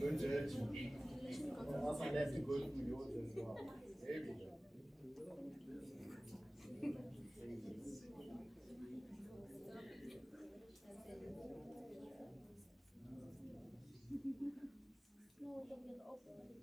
Don't judge me. Also, I have to go through yours as well. There we go. No, dat weer open.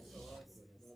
Zo.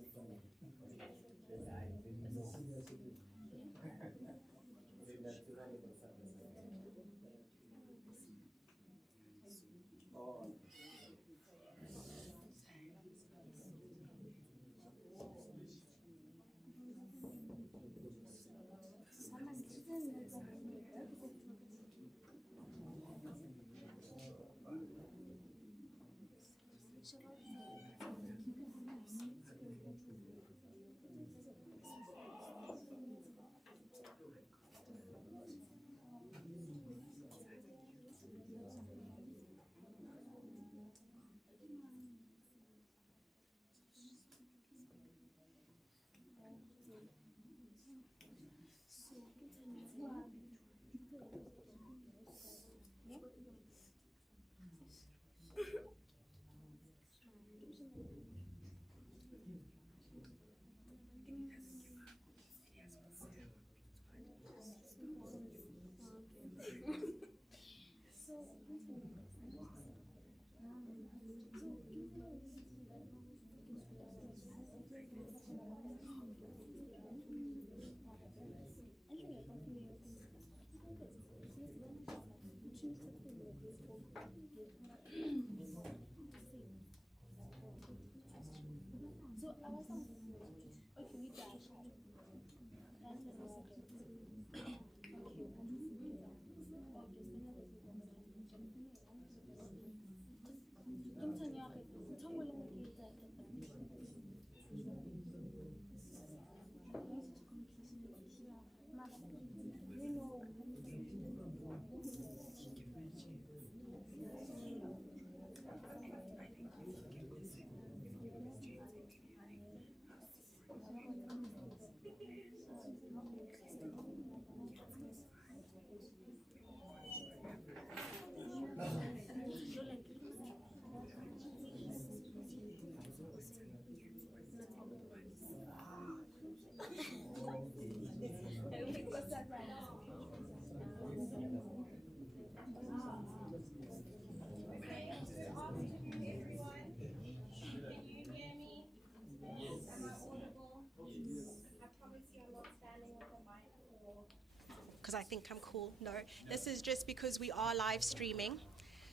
because I think I'm cool. No, this is just because we are live streaming.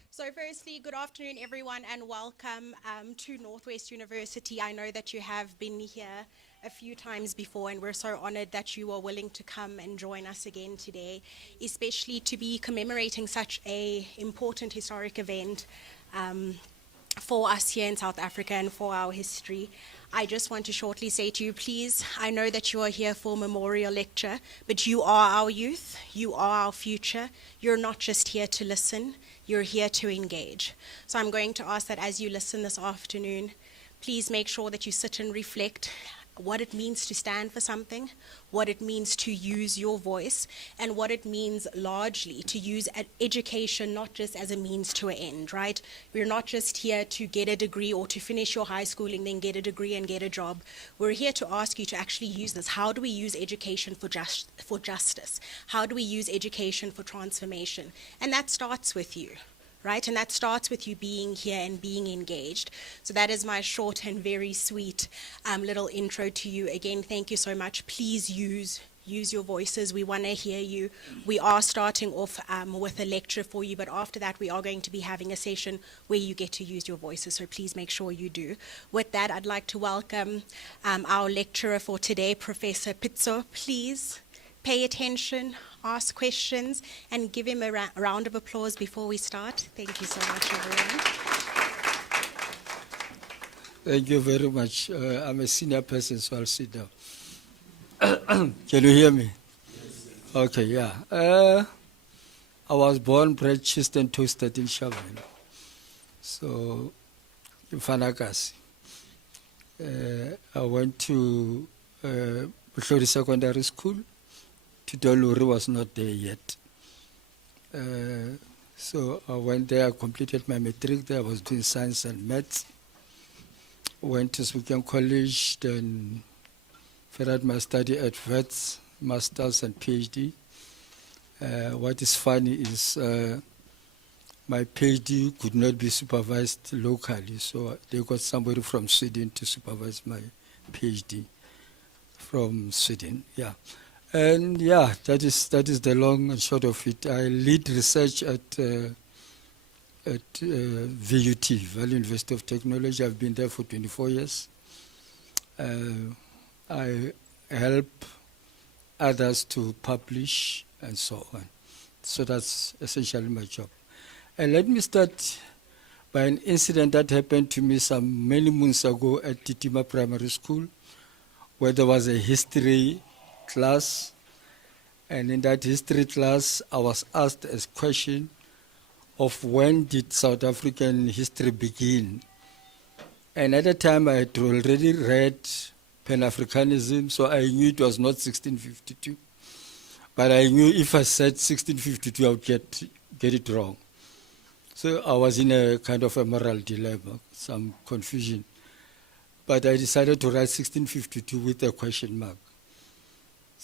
So firstly, good afternoon, everyone, and welcome to Northwest University. I know that you have been here a few times before, and we're so honored that you are willing to come and join us again today, especially to be commemorating such a important historic event for us here in South Africa and for our history. I just want to shortly say to you, please, I know that you are here for a memorial lecture, but you are our youth, you are our future. You're not just here to listen, you're here to engage. So I'm going to ask that as you listen this afternoon, please make sure that you sit and reflect what it means to stand for something, what it means to use your voice, and what it means largely to use education not just as a means to an end, right? We're not just here to get a degree or to finish your high schooling, then get a degree and get a job. We're here to ask you to actually use this. How do we use education for justice? How do we use education for transformation? And that starts with you. Right? And that starts with you being here and being engaged. So that is my short and very sweet little intro to you. Again, thank you so much. Please use your voices. We want to hear you. We are starting off with a lecture for you, but after that we are going to be having a session where you get to use your voices, so please make sure you do. With that, I'd like to welcome our lecturer for today, Professor Pitso. Please pay attention, ask questions, and give him a round of applause before we start. Thank you so much, everyone. Thank you very much. I'm a senior person, so I'll sit down. Can you hear me? Yes. Okay, yeah. I was born, bred, chased and toasted in Sharpeville. So, in Fanakasi. I went to Tlong Secondary School. Tudoluri was not there yet. So I went there, I completed my matric there, I was doing science and maths. Went to Spokane College, then furthered my study at VETS, Masters and PhD. What is funny is my PhD could not be supervised locally, so they got somebody from Sweden to supervise my PhD from Sweden, yeah. And yeah, that is the long and short of it. I lead research at VUT, Valley University of Technology. I've been there for 24 years. I help others to publish and so on. So that's essentially my job. And let me start by an incident that happened to me some many months ago at Titima Primary School, where there was a history class, and in that history class I was asked a question of when did South African history begin. And at the time I had already read Pan-Africanism, so I knew it was not 1652. But I knew if I said 1652 I would get it wrong. So I was in a kind of a moral dilemma, some confusion. But I decided to write 1652 with a question mark.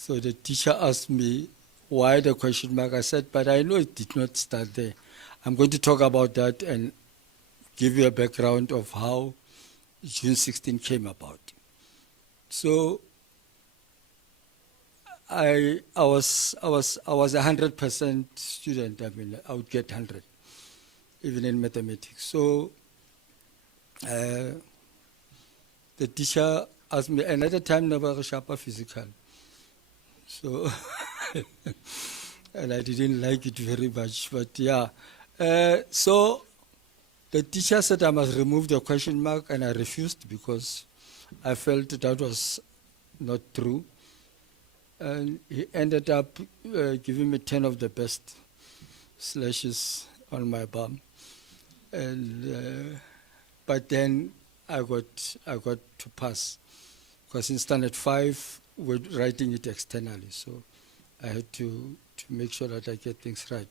So the teacher asked me why the question mark. I said, but I know it did not start there. I'm going to talk about that and give you a background of how June 16 came about. So I was 100% student. I mean, I would get 100, even in mathematics. So the teacher asked me, another time never sharper physical. So, and I didn't like it very much, but yeah. So the teacher said I must remove the question mark, and I refused because I felt that was not true. And he ended up giving me 10 of the best slashes on my bum. And but then I got to pass, because in standard 5 we're writing it externally, so I had to make sure that I get things right.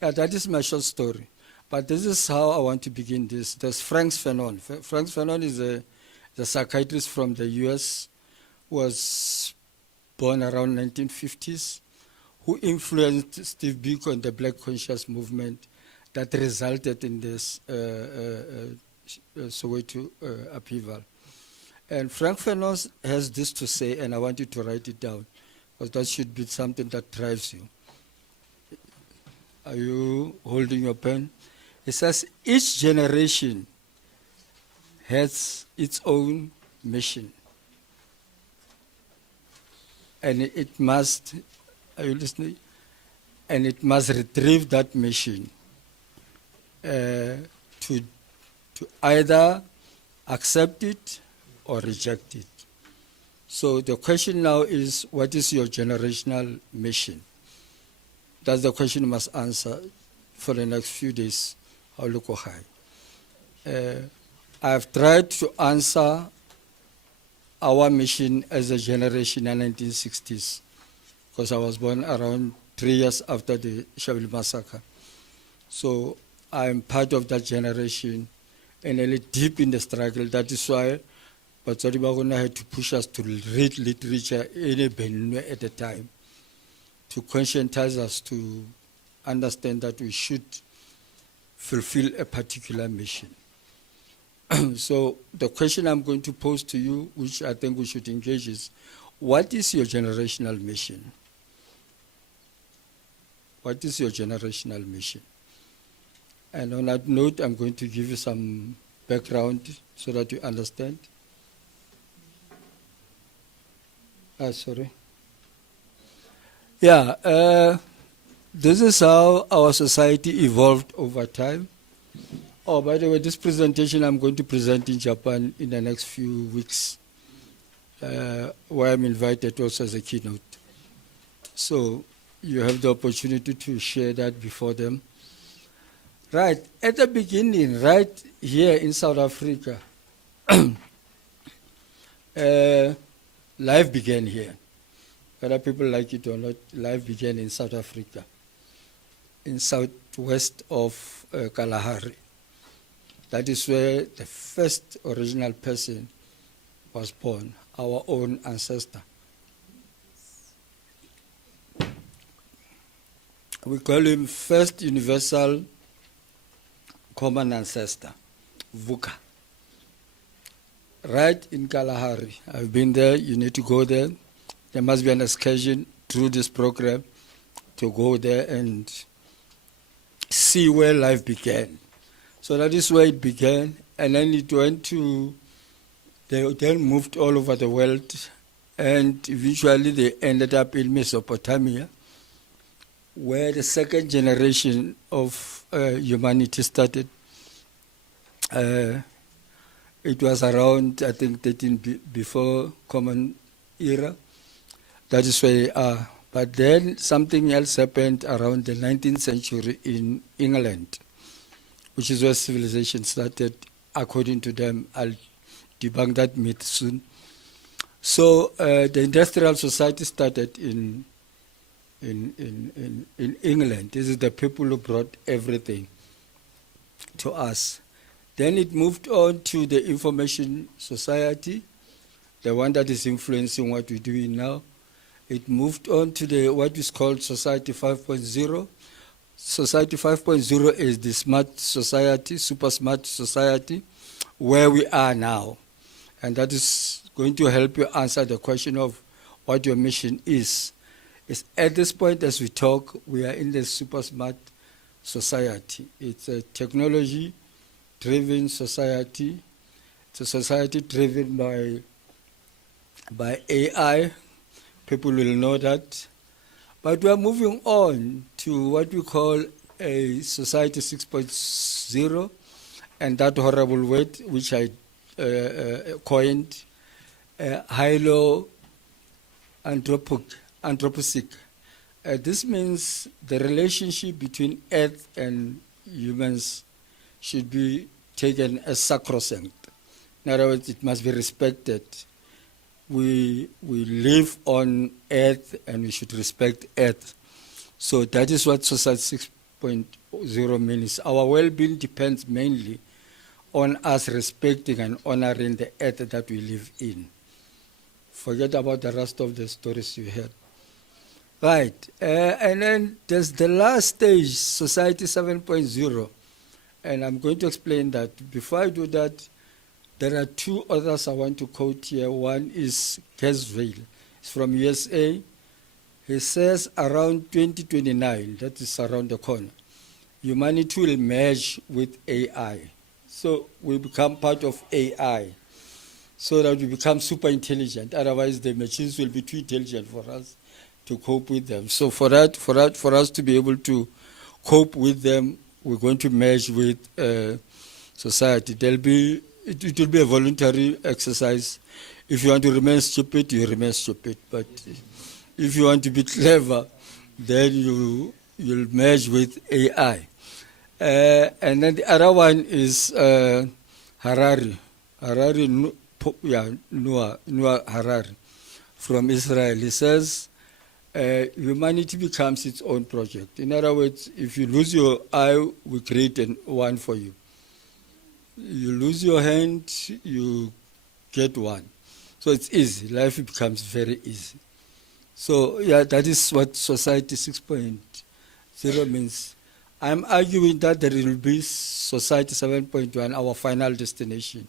Yeah, that is my short story. But this is how I want to begin this. There's Frank Fanon. Frank Fanon is a psychiatrist from the US, was born around 1950s, who influenced Steve Biko and the Black Conscious movement that resulted in this Soweto upheaval. And Frank Fanon has this to say, and I want you to write it down, because that should be something that drives you. Are you holding your pen? It says each generation has its own mission. And it must, are you listening? And it must retrieve that mission to either accept it or reject it. So the question now is, what is your generational mission? That's the question you must answer for the next few days. I've tried to answer our mission as a generation in the 1960s, because I was born around 3 years after the Sharpeville Massacre. So I'm part of that generation and really deep in the struggle. That is why Batswadi ba rona had to push us to read literature in a Benue at the time, to conscientize us to understand that we should fulfill a particular mission. So the question I'm going to pose to you, which I think we should engage, is, what is your generational mission? What is your generational mission? And on that note, I'm going to give you some background so that you understand. Sorry. Yeah, this is how our society evolved over time. Oh, by the way, this presentation I'm going to present in Japan in the next few weeks, where I'm invited also as a keynote. So you have the opportunity to share that before them. Right, at the beginning, right here in South Africa, life began here. Whether people like it or not, life began in South Africa, in southwest of Kalahari. That is where the first original person was born, our own ancestor. We call him first universal common ancestor, VUCA. Right in Kalahari. I've been there, you need to go there. There must be an excursion through this program to go there and see where life began. So that is where it began, and then it went to, they then moved all over the world, and eventually they ended up in Mesopotamia, where the second generation of humanity started. It was around, I think, 13 before Common Era. That is where they are. But then something else happened around the 19th century in England, which is where civilization started, according to them. I'll debunk that myth soon. So the industrial society started in England. This is the people who brought everything to us. Then it moved on to the information society, the one that is influencing what we're doing now. It moved on to what is called Society 5.0. Society 5.0 is the smart society, super smart society, where we are now. And that is going to help you answer the question of what your mission is. It's at this point as we talk, we are in the super smart society. It's a technology-driven society. It's a society driven by AI. People will know that. But we are moving on to what we call a society 6.0, and that horrible word which I coined, hilo-anthropocene. This means the relationship between Earth and humans should be taken as sacrosanct. In other words, it must be respected. We live on Earth and we should respect Earth. So that is what Society 6.0 means. Our well-being depends mainly on us respecting and honoring the Earth that we live in. Forget about the rest of the stories you heard. Right, and then there's the last stage, Society 7.0. And I'm going to explain that. Before I do that, there are two others I want to quote here. One is Sharpeville. It's from USA. He says around 2029, that is around the corner, humanity will merge with AI. So we become part of AI, so that we become super intelligent. Otherwise, the machines will be too intelligent for us to cope with them. So for us to be able to cope with them, we're going to merge with society. It will be a voluntary exercise. If you want to remain stupid, you remain stupid. But if you want to be clever, then you'll merge with AI. And then the other one is Harari. Noah Harari from Israel. He says, humanity becomes its own project. In other words, if you lose your eye, we create one for you. You lose your hand, you get one. So it's easy. Life becomes very easy. So yeah, that is what Society 6.0 means. I'm arguing that there will be Society 7.1, our final destination.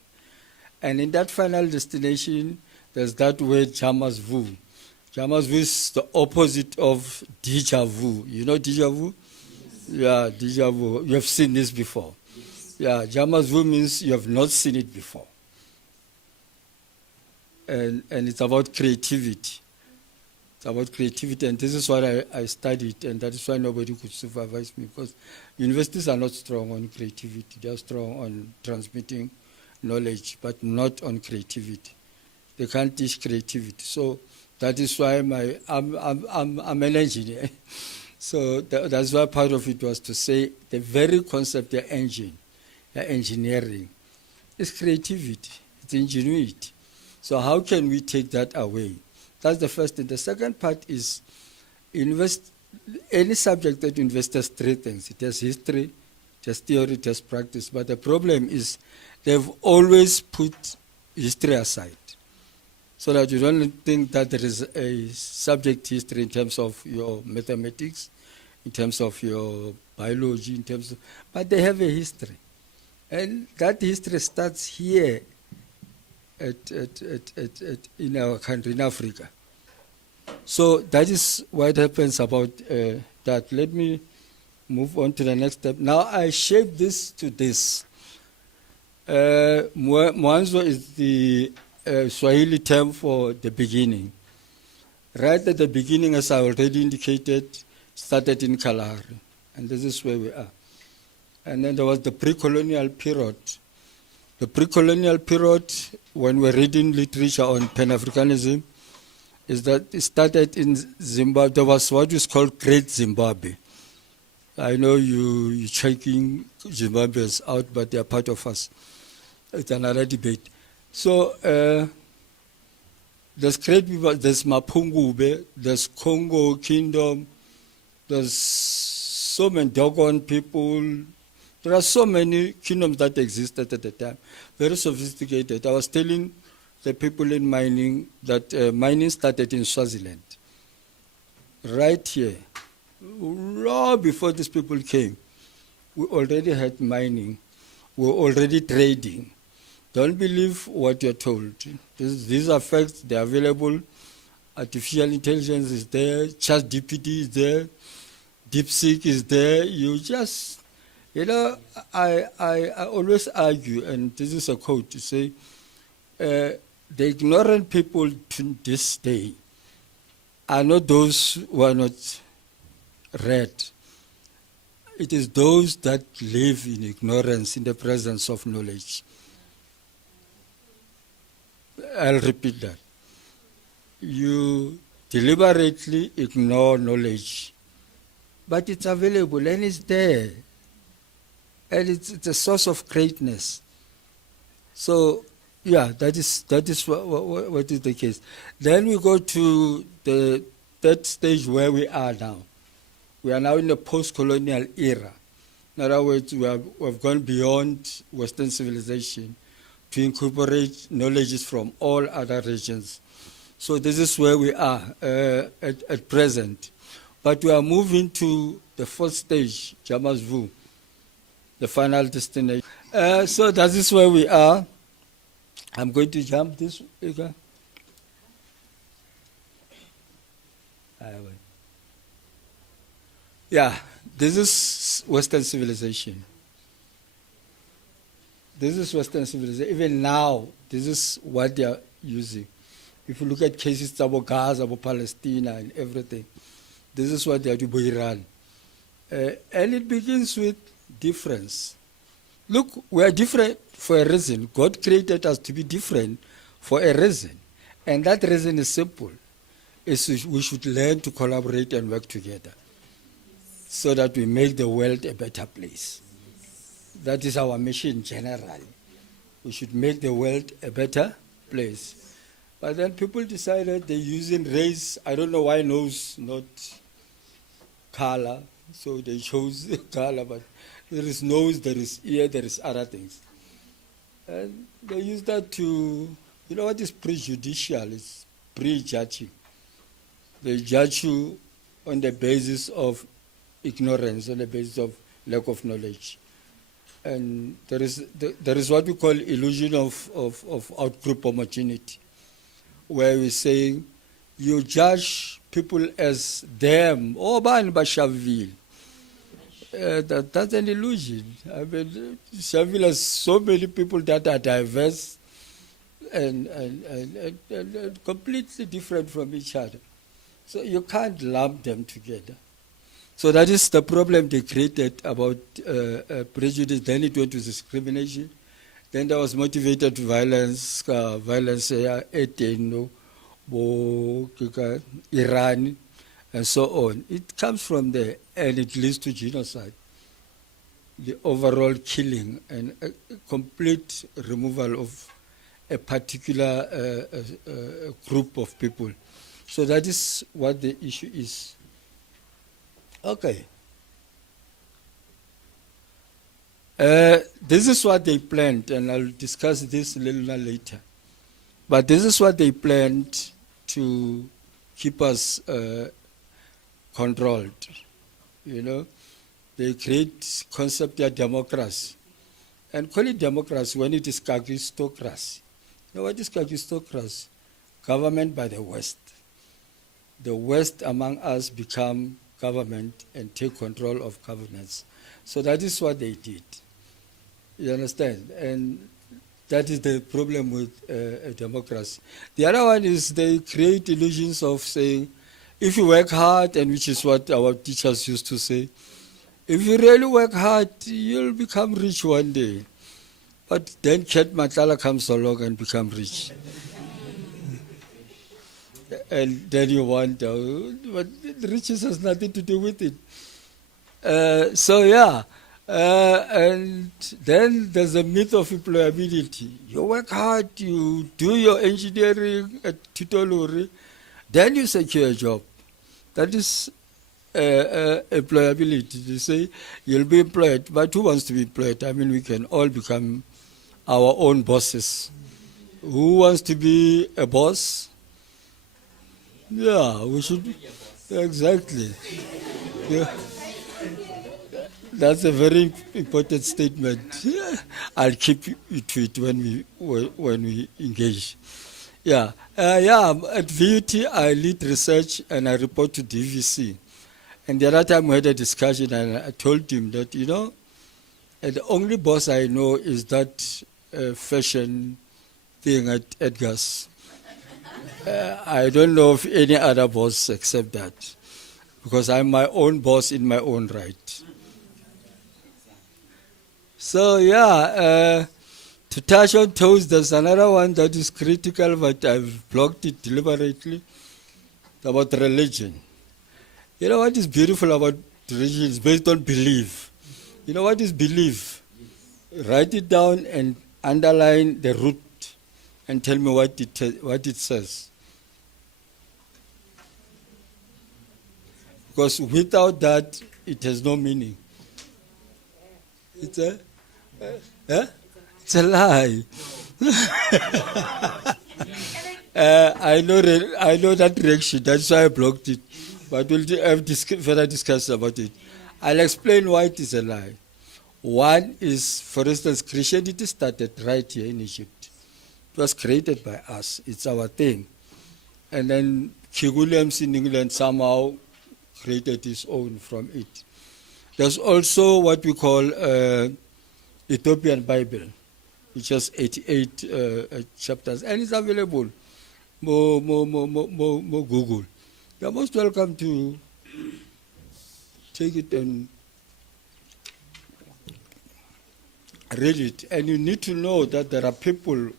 And in that final destination, there's that word Jamas vu. Jamas vu is the opposite of déjà vu. You know déjà vu? Yeah, déjà vu. You have seen this before. Yeah, Jamas vu means you have not seen it before. And it's about creativity. It's about creativity, and this is what I studied, and that is why nobody could supervise me, because universities are not strong on creativity. They are strong on transmitting knowledge, but not on creativity. They can't teach creativity. So that is why I'm an engineer. So that's why part of it was to say the very concept, the engine, the engineering, is creativity, it's ingenuity. So how can we take that away? That's the first thing. The second part is any subject that universities three things. It has history, it has theory, it has practice. But the problem is they've always put history aside, so that you don't think that there is a subject history in terms of your mathematics, in terms of your biology, but they have a history. And that history starts here in our country, in Africa. So that is what happens about that. Let me move on to the next step. Now I shape this to this. Mwanzo is the Swahili term for the beginning. Right at the beginning, as I already indicated, started in Kalahari, and this is where we are. And then there was the pre-colonial period. The pre-colonial period, when we're reading literature on Pan-Africanism, is that it started in Zimbabwe. There was what is called Great Zimbabwe. I know you're checking Zimbabweans out, but they are part of us. It's another debate. So there's great people, there's Mapungube, there's Congo Kingdom, there's so many Dogon people. There are so many kingdoms that existed at the time, very sophisticated. I was telling the people in mining that mining started in Swaziland, right here. Long before these people came, we already had mining. We were already trading. Don't believe what you're told. These are facts, they're available. Artificial intelligence is there, ChatGPT is there, DeepSeek is there. You just, I always argue, and this is a quote, to say, the ignorant people to this day are not those who are not read. It is those that live in ignorance in the presence of knowledge. I'll repeat that. You deliberately ignore knowledge, but it's available and it's there. And it's a source of greatness. So, yeah, that is what is the case. Then we go to the third stage where we are now. We are now in the post-colonial era. In other words, we've gone beyond Western civilization to incorporate knowledges from all other regions. So this is where we are at present. But we are moving to the fourth stage, Jamas Vu, the final destination. So that is where we are. I'm going to jump this. Yeah, this is Western civilization. This is Western civilization. Even now, this is what they are using. If you look at cases about Gaza, about Palestine, and everything, this is what they are doing by Iran. And it begins with difference. Look, we are different for a reason. God created us to be different for a reason. And that reason is simple. We should learn to collaborate and work together so that we make the world a better place. That is our mission generally. We should make the world a better place. But then people decided they're using race. I don't know why nose, not color. So they chose color, but there is nose, there is ear, there is other things. And they use that to, you know what is prejudicial? It's prejudging. They judge you on the basis of ignorance, on the basis of lack of knowledge. And there is what we call illusion of outgroup homogeneity, where we say you judge people as them, oh, man, by Sharpeville. That's an illusion. I mean, Sharpeville has so many people that are diverse and completely different from each other. So you can't lump them together. So that is the problem they created about prejudice. Then it went to discrimination. Then there was motivated violence, violence, 18, Iran, and so on. It comes from there, and it leads to genocide. The overall killing and a complete removal of a particular group of people. So that is what the issue is. Okay. This is what they planned, and I'll discuss this a little later. But this is what they planned to keep us controlled. You know, they create concept of democracy, and call it democracy when it is kagistocracy. You know what is kagistocracy? Government by the West. The West among us become government and take control of governance. So that is what they did. You understand? And that is the problem with a democracy. The other one is they create illusions of saying, if you work hard, and which is what our teachers used to say, if you really work hard, you'll become rich one day. But then Ket Matala comes along and become rich. And then you wonder, but riches has nothing to do with it. And then there's a myth of employability. You work hard, you do your engineering at Tutoluri, then you secure a job. That is employability. They say you'll be employed, but who wants to be employed? I mean, we can all become our own bosses. Who wants to be a boss? Yeah, we should. Exactly. Yeah. That's a very important statement. Yeah. I'll keep it to it when we engage. Yeah. At VUT, I lead research and I report to DVC. And the other time we had a discussion, and I told him that, you know, the only boss I know is that fashion thing at Edgar's. I don't know of any other boss except that, because I'm my own boss in my own right. So to touch on toes, there's another one that is critical, but I've blocked it deliberately, about religion. You know what is beautiful about religion is based on belief. You know what is belief? Write it down and underline the root and tell me what it says. Because without that, it has no meaning. It's a lie. I know that reaction. That's why I blocked it. But we'll have further discussion about it. I'll explain why it is a lie. One is, for instance, Christianity started right here in Egypt. It was created by us. It's our thing. And then King Williams in England somehow created its own from it. There's also what we call Ethiopian Bible, which has 88 chapters, and it's available. More Google. You're most welcome to take it and read it. And you need to know that there are people,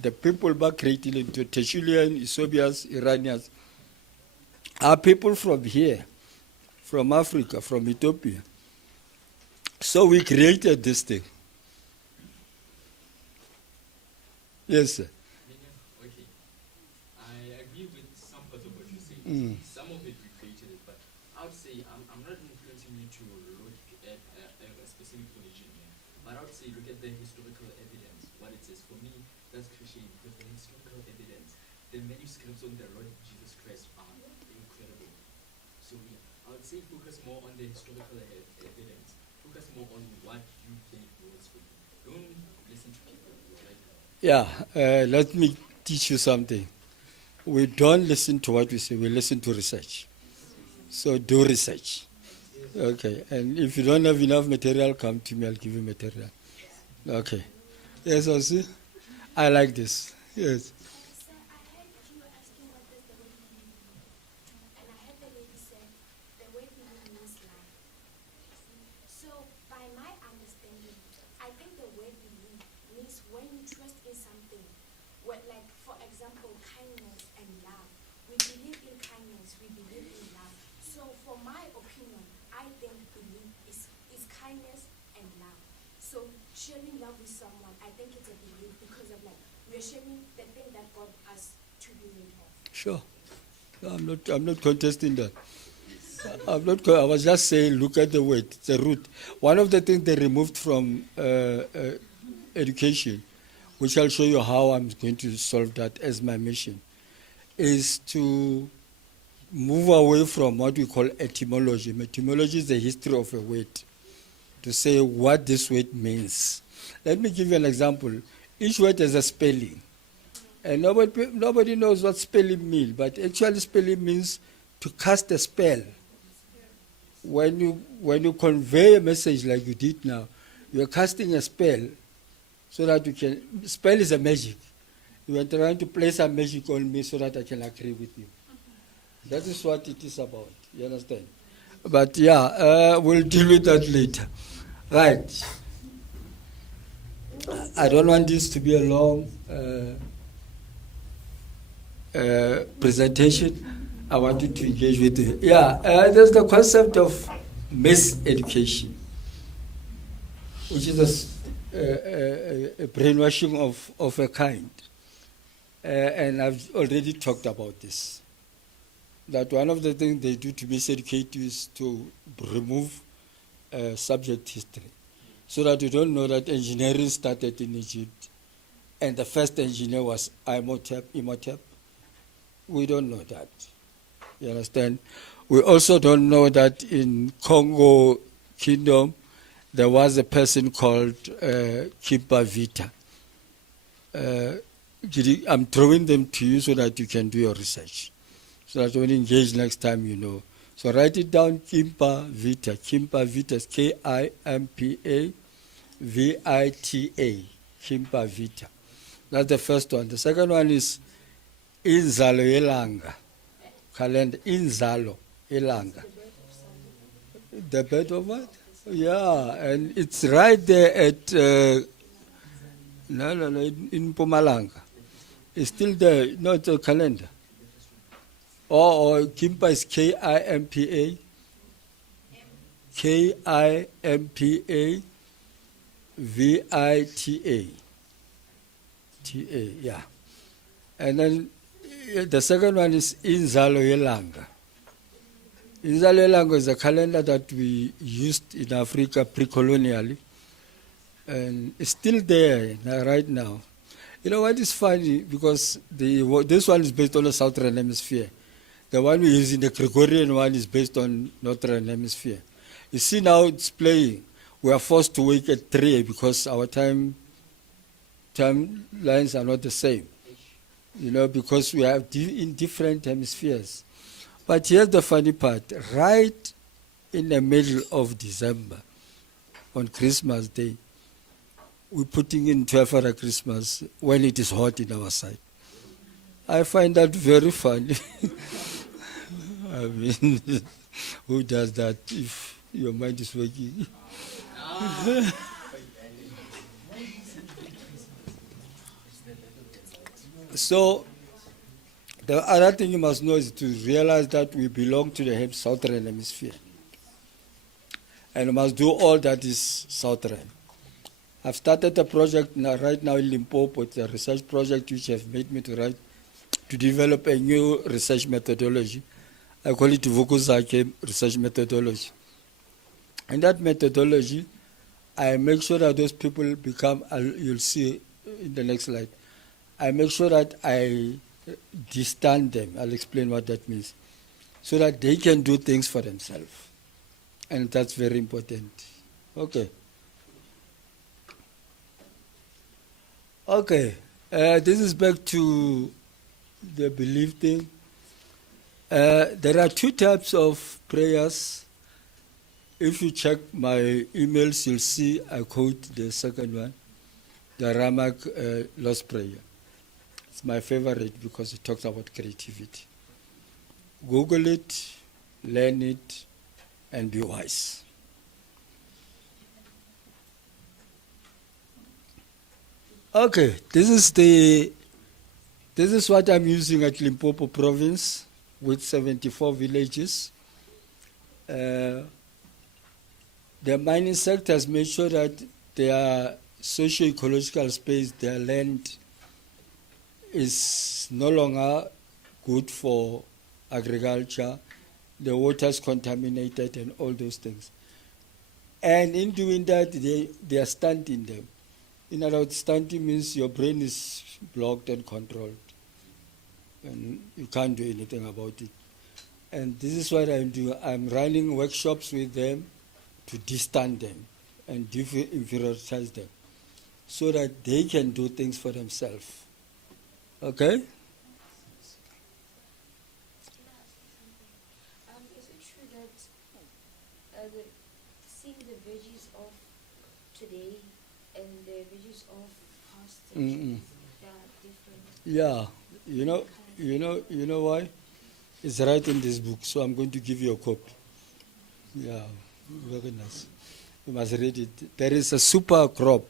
the people back created into Tertullian, Ethiopians, Iranians, are people from here, from Africa, from Ethiopia. So we created this thing. Yes, sir. Okay. I agree with some part of what you say. Some of it we created it, but I would say I'm not influencing you to look at a specific religion here, but I would say look at the historical evidence, what it says. For me, that's Christian, because the historical evidence, the manuscripts on the Lord Jesus Christ are incredible. So yeah, I would say focus more on the historical evidence. Focus more on what you think works for you. Don't listen to people. Right? Yeah, let me teach you something. We don't listen to what we say, we listen to research. So do research. Okay, and if you don't have enough material, come to me, I'll give you material. Okay. Yes, Osi? I like this. Yes. Sir, I heard you were asking what does the word mean, and I heard the lady said the word mean means life. So, by my understanding, I think the word believe means when you trust in something, like for example, kindness and love. We believe in kindness, we believe in love. So, for my opinion, I think belief is kindness and love. So, sharing love with someone, I think it's a belief because of like we're sharing the thing that God has to be made of. Sure. No, I'm not contesting that. I was just saying, look at the word, the root. One of the things they removed from education, which I'll show you how I'm going to solve that as my mission, is to move away from what we call etymology. Etymology is the history of a word, to say what this word means. Let me give you an example. Each word has a spelling. And nobody knows what spelling means, but actually spelling means to cast a spell. When you convey a message like you did now, you're casting a spell so that you can, spell is a magic. You are trying to place a magic on me so that I can agree with you. That is what it is about, you understand? But yeah, we'll deal with that later. Right. I don't want this to be a long presentation. I want you to engage with it. Yeah, there's the concept of miseducation, which is a brainwashing of a kind. And I've already talked about this. That one of the things they do to miseducate you is to remove subject history, so that you don't know that engineering started in Egypt, and the first engineer was Imhotep. We don't know that. You understand? We also don't know that in Congo Kingdom there was a person called Kimpa Vita. I'm throwing them to you so that you can do your research, so that when you engage next time you know. So write it down, Kimpa Vita. Kimpa Vita is Kimpa Vita. Kimpa Vita. That's the first one. The second one is Inzalo Yelanga. Calendar Inzalo Yelanga. The birth of what? Yeah, and it's right there at in Mpumalanga. It's still there. No, it's a calendar. Or Kimpa is Kimpa. Kimpa Vita. Yeah. And then the second one is Inzalo Yelanga. Inzalo Yelanga is a calendar that we used in Africa pre-colonially. And it's still there right now. You know what is funny? Because this one is based on the Southern Hemisphere. The one we use in the Gregorian one is based on Northern Hemisphere. You see now it's playing. We are forced to wake at 3 because our time lines are not the same. You know, because we are in different hemispheres. But here's the funny part. Right in the middle of December, on Christmas Day, we're putting in 12 other Christmas when it is hot in our side. I find that very funny. I mean, who does that if your mind is working? So, the other thing you must know is to realize that we belong to the southern hemisphere. And we must do all that is southern. I've started a project right now in Limpopo. It's a research project which has made me to develop a new research methodology. I call it Vukuzake research methodology. And that methodology, I make sure that those people become, you'll see in the next slide, I make sure that I distance them. I'll explain what that means. So that they can do things for themselves. And that's very important. Okay. Okay. This is back to the belief thing. There are two types of prayers. If you check my emails, you'll see I quote the second one, the Ramak Lost Prayer. It's my favorite because it talks about creativity. Google it, learn it, and be wise. Okay, this is what I'm using at Limpopo province with 74 villages. The mining sector has made sure that their socio-ecological space, their land, is no longer good for agriculture. The water is contaminated and all those things. And in doing that, they are stunting them. In other words, stunting means your brain is blocked and controlled. And you can't do anything about it. And this is what I'm doing. I'm running workshops with them to distance them and inferioritize them so that they can do things for themselves. Okay? Is it true that seeing the veggies of today and the veggies of past centuries, they are different? Yeah. You know why? It's right in this book, so I'm going to give you a copy. Yeah, very nice. You must read it. There is a super crop,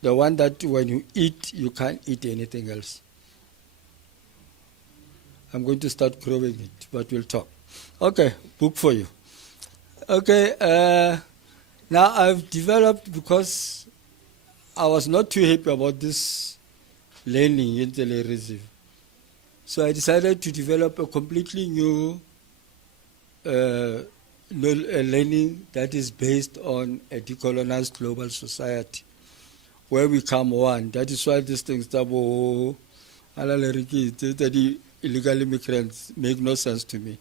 the one that when you eat, you can't eat anything else. I'm going to start growing it, but we'll talk. Okay, book for you. Okay, now I've developed, because I was not too happy about this learning in the reserve. So I decided to develop a completely new learning that is based on a decolonized global society, where we come one. That is why these things, the illegal immigrants, make no sense to me.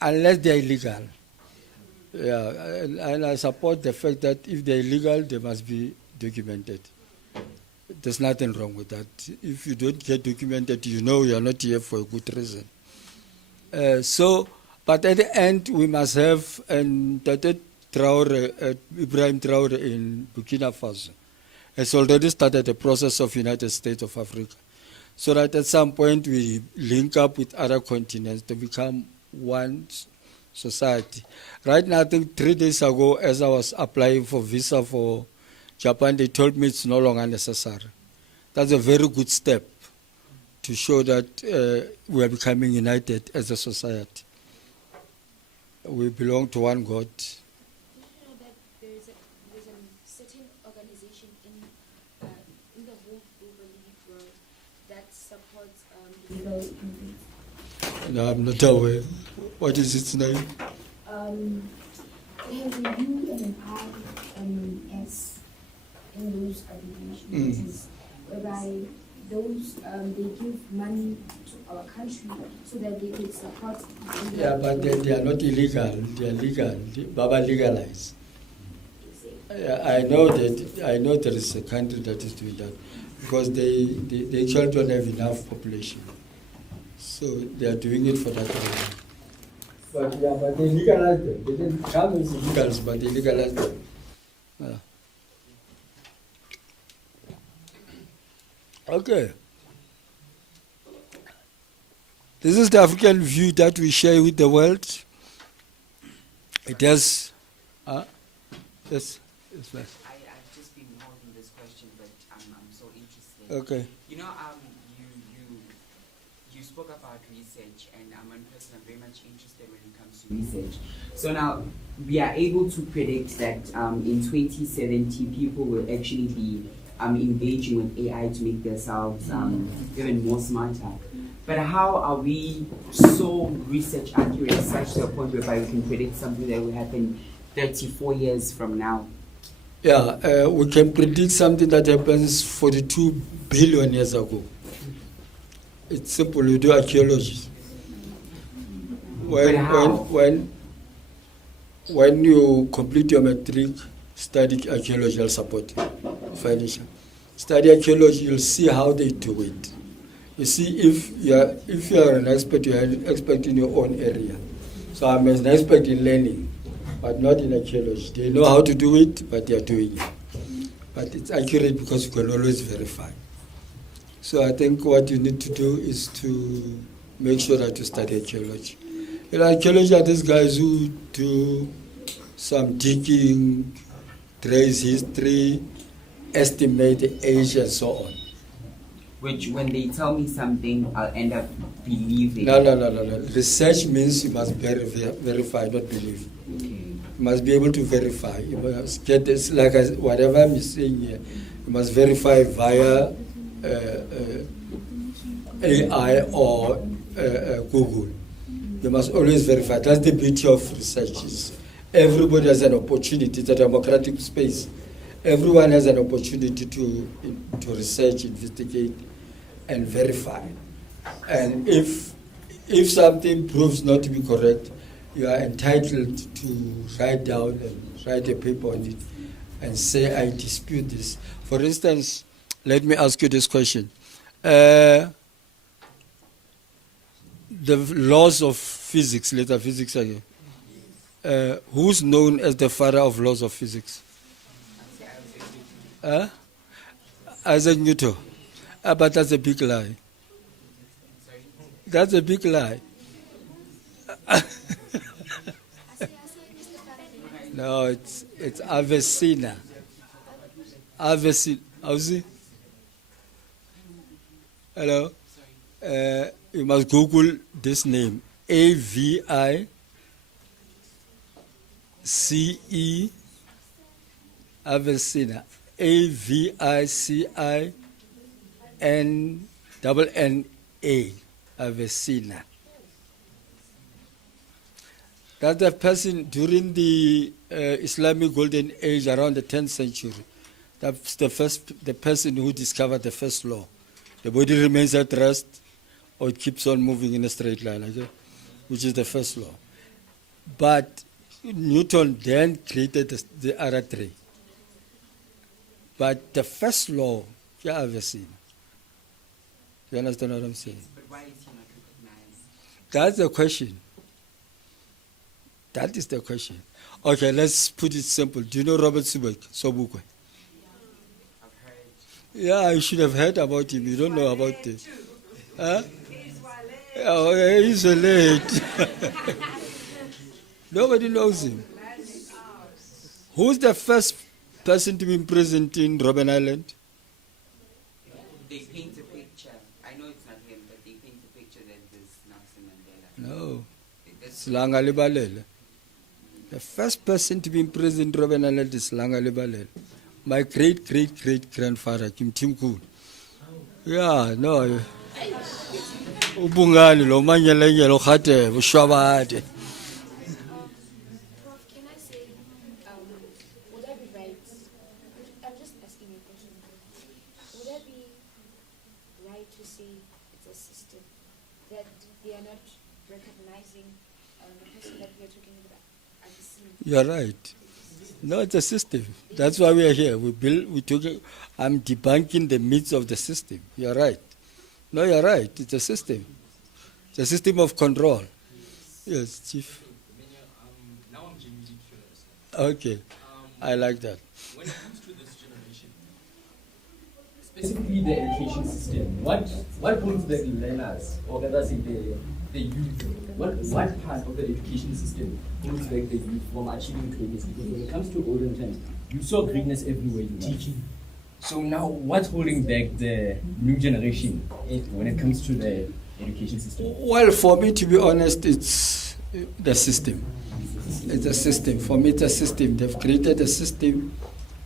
Unless they're illegal. Yeah, and I support the fact that if they're illegal, they must be documented. There's nothing wrong with that. If you don't get documented, you know you're not here for a good reason. But at the end, we must have Ibrahim Traore in Burkina Faso has already started the process of United States of Africa, so that at some point we link up with other continents to become one society. Right now, I think 3 days ago, as I was applying for visa for Japan, they told me it's no longer necessary. That's a very good step to show that we are becoming united as a society. We belong to one God. Did you know that there's a certain organization in the whole global world that supports the No, I'm not aware. What is its name? It has a U and an I and an S in those organizations, whereby those they give money to our country so that they could support. Yeah, but they are not illegal. They are legal. Baba legalized. I know there is a country that is doing that because they actually don't have enough population. So they are doing it for that reason. But yeah, but they legalized them. They didn't come as illegals, but they legalized them. Yeah. Okay. This is the African view that we share with the world. It has. Yes. Yes, ma'am. I've just been holding this question, but I'm so interested. Okay. You know, you spoke about research, and I'm one person I'm very much interested when it comes to research. So now we are able to predict that in 2070 people will actually be engaging with AI to make themselves even more smarter. But how are we so research accurate such to a point whereby we can predict something that will happen 34 years from now? Yeah, we can predict something that happens 42 billion years ago. It's simple, you do archaeology. When you complete your matric, study archaeology, I'll support you, financial. Study archaeology, you'll see how they do it. You see, if you are an expert, you are an expert in your own area. So I'm an expert in learning, but not in archaeology. They know how to do it, but they are doing it. But it's accurate because you can always verify. So I think what you need to do is to make sure that you study archaeology. In archaeology are these guys who do some digging, trace history, estimate the age and so on. Which, when they tell me something, I'll end up believing. No. Research means you must verify, not believe. Okay. You must be able to verify. You must get this, like whatever I'm saying here, you must verify via AI or Google. You must always verify. That's the beauty of research. Everybody has an opportunity. It's a democratic space. Everyone has an opportunity to research, investigate, and verify. And if something proves not to be correct, you are entitled to write down and write a paper on it and say, I dispute this. For instance, let me ask you this question. The laws of physics, later physics again. Who's known as the father of laws of physics? Isaac Newton. But that's a big lie. That's a big lie. No, it's Avicenna. Avicenna. How's it? Hello? You must Google this name. Avice Avicenna. Avicinna. Avicenna. That's the person during the Islamic Golden Age around the 10th century. That's the person who discovered the first law. The body remains at rest or it keeps on moving in a straight line, okay? Which is the first law. But Newton then created the other three. But the first law, you have seen. You understand what I'm saying? But why is he not recognized? That's the question. That is the question. Okay, let's put it simple. Do you know Robert Sobukwe? I've heard. Yeah, you should have heard about him. You don't know about it. Huh? Oh, yeah, he's late. Nobody knows him. Who's the first person to be imprisoned in Robben Island? They paint a picture. I know it's not him, but they paint a picture that there's Nelson Mandela. No. That's Langa Libalele. The first person to be imprisoned in Robben Island is Langa Libalele. My great-great-great-grandfather, Kim Timkul. Yeah, no. Ubungani lo manyelenge lo khate bushwabade. Prof, can I say, would I be right? I'm just asking you a question. Would I be right to say it's a system that they are not recognizing the person that we are talking about at the scene? You're right. No, it's a system. That's why we are here. I'm debunking the myths of the system. You're right. No, you're right. It's a system. The system of control. Yes, Chief. Now I'm genuinely curious. Okay, I like that. When it comes to this generation, specifically the education system, what holds back learners, or rather say the youth? What part of the education system holds back the youth from achieving greatness? Because when it comes to olden times, you saw greatness everywhere you were teaching. So now, what's holding back the new generation when it comes to the education system? Well, for me, to be honest, it's the system. It's a system. For me, it's a system. They've created a system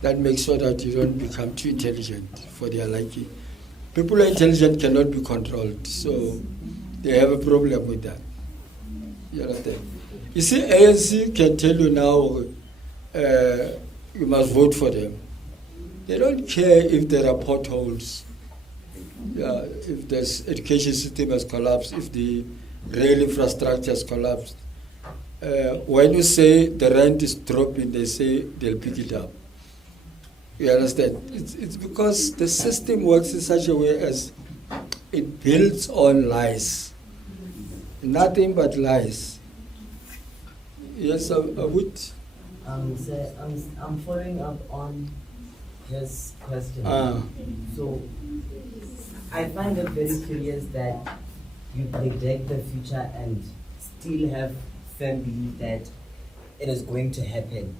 that makes sure that you don't become too intelligent for their liking. People who are intelligent cannot be controlled, so they have a problem with that. You understand? You see, ANC can tell you now, you must vote for them. They don't care if there are potholes, if the education system has collapsed, if the rail infrastructure has collapsed. When you say the rent is dropping, they say they'll pick it up. You understand? It's because the system works in such a way as it builds on lies. Nothing but lies. Yes, I would. Sir, I'm following up on his question. So, I find it very curious that you predict the future and still have firm belief that it is going to happen.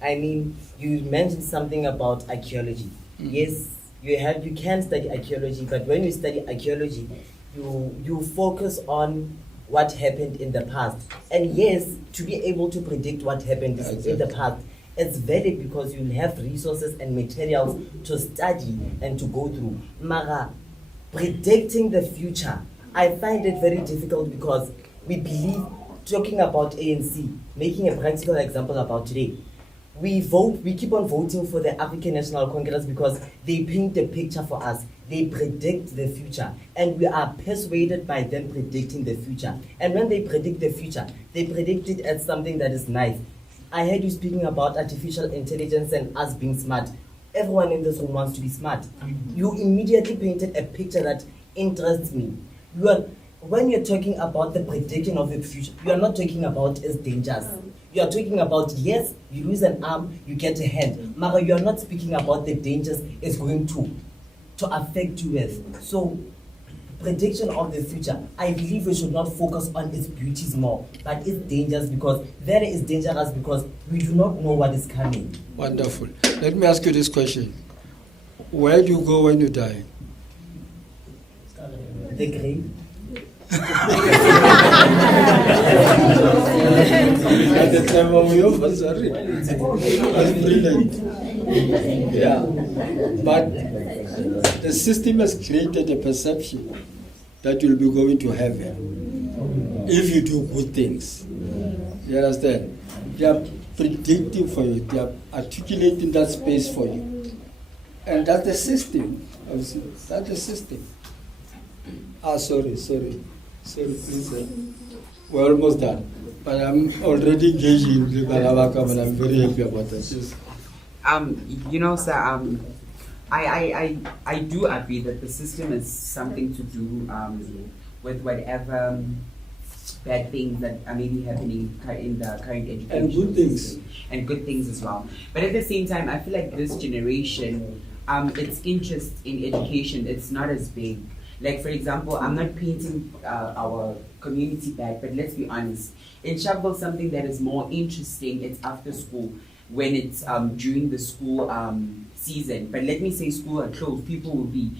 I mean, you mentioned something about archaeology. Yes, you can study archaeology, but when you study archaeology, you focus on what happened in the past. And yes, to be able to predict what happened in the past, it's valid because you have resources and materials to study and to go through. Mara, predicting the future, I find it very difficult because we believe, talking about ANC, making a practical example about today, we keep on voting for the African National Congress because they paint the picture for us. They predict the future, and we are persuaded by them predicting the future. And when they predict the future, they predict it as something that is nice. I heard you speaking about artificial intelligence and us being smart. Everyone in this room wants to be smart. You immediately painted a picture that interests me. When you're talking about the prediction of the future, you are not talking about its dangers. You are talking about, yes, you lose an arm, you get a hand. Mara, you are not speaking about the dangers it's going to affect you with. So, prediction of the future, I believe we should not focus on its beauties more, but its dangers, because there is dangerous because we do not know what is coming. Wonderful. Let me ask you this question. Where do you go when you die? The grave. At the time of your sorry. That's brilliant. Yeah. But the system has created a perception that you'll be going to heaven if you do good things. You understand? They are predicting for you, they are articulating that space for you. And that's the system. That's the system. Sorry, please. We're almost done. But I'm already engaged in legal outcome and I'm very happy about that. Yes. Sir, I do agree that the system is something to do with whatever bad things that are maybe happening in the current education And good things. system. And good things as well. But at the same time, I feel like this generation, its interest in education, it's not as big. Like, for example, I'm not painting our community bad, but let's be honest. In Sharpeville, something that is more interesting, it's after school, when it's during the school season. But let me say school are closed, people will be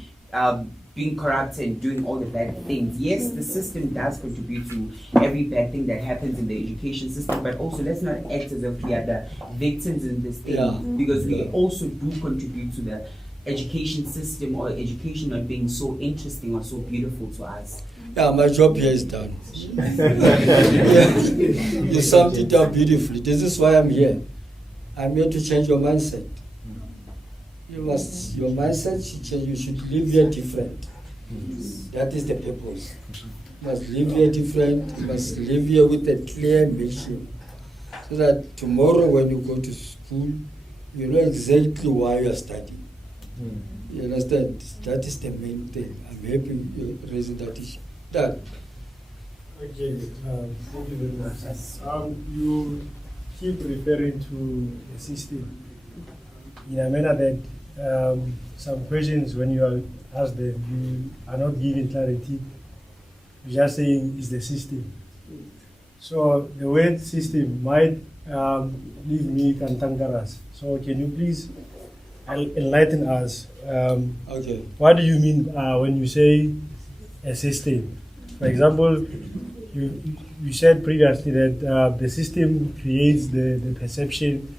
being corrupt and doing all the bad things. Yes, the system does contribute to every bad thing that happens in the education system, but also let's not act as if we are the victims in this thing, because we also do contribute to the education system or education not being so interesting or so beautiful to us. Yeah, my job here is done. You summed it up beautifully. This is why I'm here. I'm here to change your mindset. Your mindset should change. You should live here different. That is the purpose. You must live here different. You must live here with a clear mission. So that tomorrow when you go to school, you know exactly why you are studying. You understand? That is the main thing. I'm happy you raising that issue. Done. Okay, thank you very much. You keep referring to the system in a manner that some questions, when you are asked them, you are not giving clarity. You're just saying it's the system. So the word system might leave me cantankerous. So can you please enlighten us? Okay. What do you mean when you say a system? For example, you said previously that the system creates the perception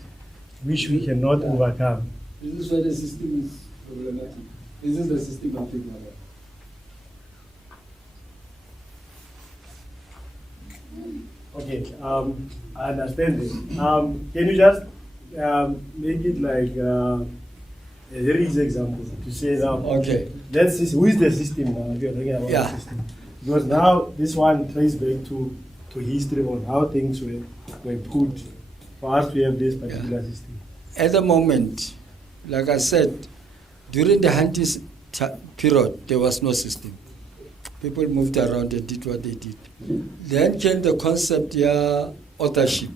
which we cannot overcome. This is why the system is problematic. This is the system I'm talking about. Okay, I understand this. Can you just make it like a very easy example to say that? Okay. That's who is the system now? If you're talking about Yeah. the system, because now this one traces back to history on how things were put for us to have this particular system. At the moment, like I said, during the Huntis period, there was no system. People moved around and did what they did. Then came the concept, authorship.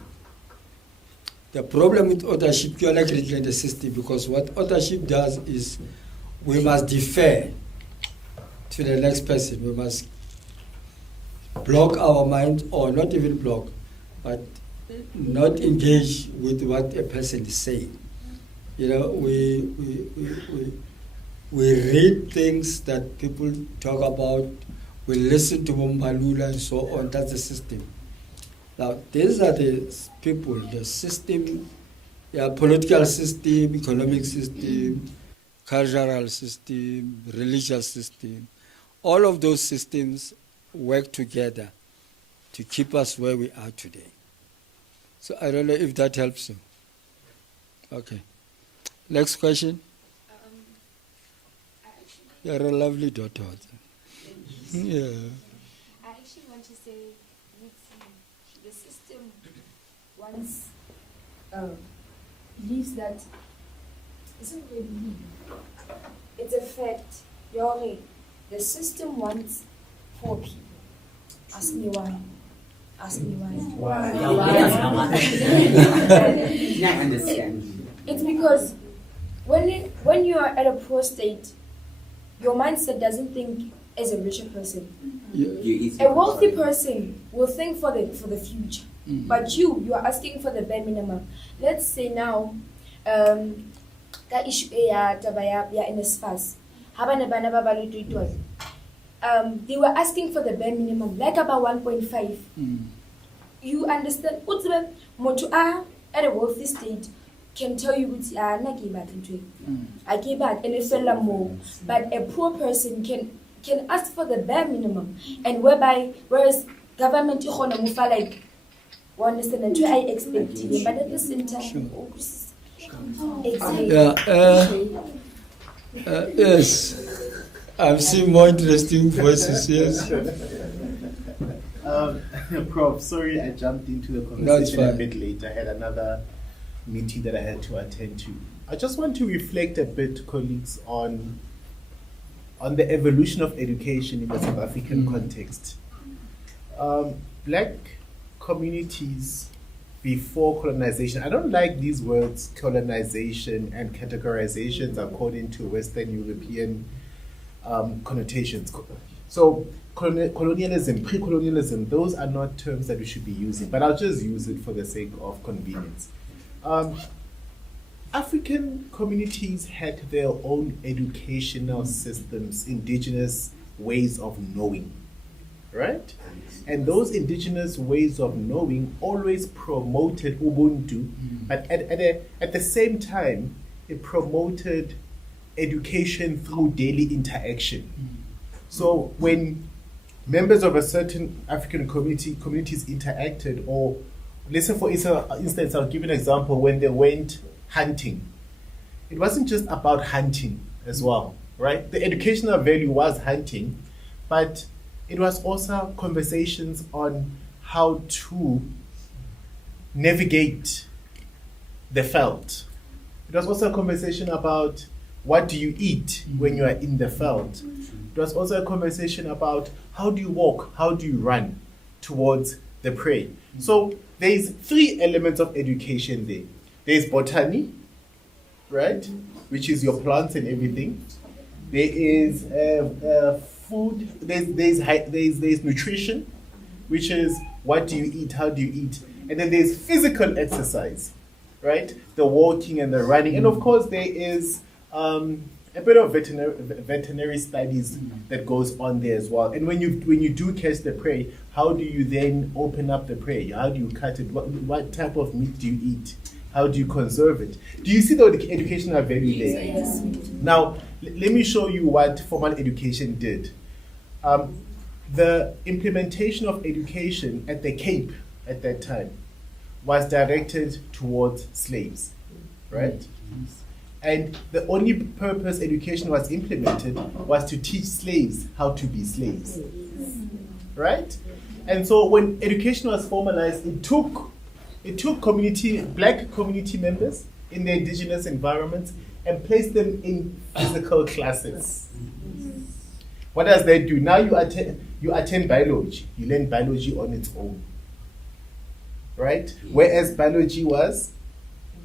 The problem with authorship, you are like in the system, because what authorship does is we must defer to the next person. We must block our mind, or not even block, but not engage with what a person is saying. You know, we read things that people talk about, we listen to Mumbalula and so on. That's the system. Now, these are the people, the system, political system, economic system, cultural system, religious system. All of those systems work together to keep us where we are today. So I don't know if that helps you. Okay. Next question. You're a lovely daughter. Yeah. I actually want to say the system once believes that it's not really belief. It's a fact. Yori, the system wants poor people. Ask me why. Ask me why. I understand. It's because when you are at a poor state, your mindset doesn't think as a richer person. A wealthy person will think for the future, but you are asking for the bare minimum. Let's say now, that issue in this fast. They were asking for the bare minimum, like about 1.5. You understand? At a wealthy state can tell you I gave back and it fell more. But a poor person can ask for the bare minimum, and whereas government like one understand and I expect it, but at the same time, yes. I'm seeing more interesting voices, yes. Prof, sorry I jumped into the conversation a bit late. I had another meeting that I had to attend to. I just want to reflect a bit, colleagues, on the evolution of education in the South African context. Black communities before colonization, I don't like these words, colonization and categorizations according to Western European connotations. So colonialism, pre-colonialism, those are not terms that we should be using, but I'll just use it for the sake of convenience. African communities had their own educational systems, indigenous ways of knowing, right? And those indigenous ways of knowing always promoted Ubuntu, but at the same time, it promoted education through daily interaction. So when members of a certain African communities interacted, or listen, for instance, I'll give you an example, when they went hunting, it wasn't just about hunting as well, right? The educational value was hunting, but it was also conversations on how to navigate the veld. It was also a conversation about what do you eat when you are in the veld. It was also a conversation about how do you walk, how do you run. towards the prey. So there's 3 elements of education there. There's botany, right, which is your plants and everything. There is food. There's nutrition, which is what do you eat, how do you eat, and then there's physical exercise, right? The walking and the running, and of course there is a bit of veterinary studies that goes on there as well. And when you do catch the prey, how do you then open up the prey? How do you cut it? What type of meat do you eat? How do you conserve it? Do you see the educational value there? Yes. Now, let me show you what formal education did. The implementation of education at the Cape at that time was directed towards slaves, right? And the only purpose education was implemented was to teach slaves how to be slaves, right? And so when education was formalized, it took black community members in the indigenous environments and placed them in physical classes. What does that do? Now you attend biology. You learn biology on its own, right? Whereas biology was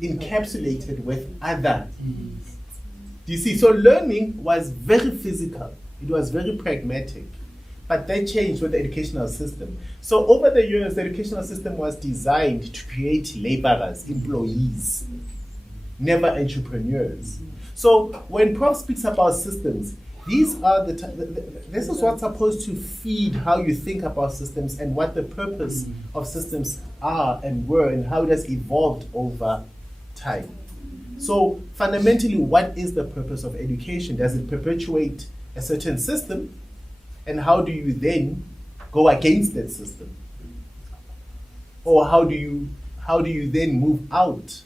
encapsulated with other. Do you see? So learning was very physical. It was very pragmatic. But that changed with the educational system. So over the years, the educational system was designed to create laborers, employees, never entrepreneurs. So when Prof speaks about systems, these are this is what's supposed to feed how you think about systems and what the purpose of systems are and were and how it has evolved over time. So fundamentally, what is the purpose of education? Does it perpetuate a certain system? And how do you then go against that system? Or how do you then move out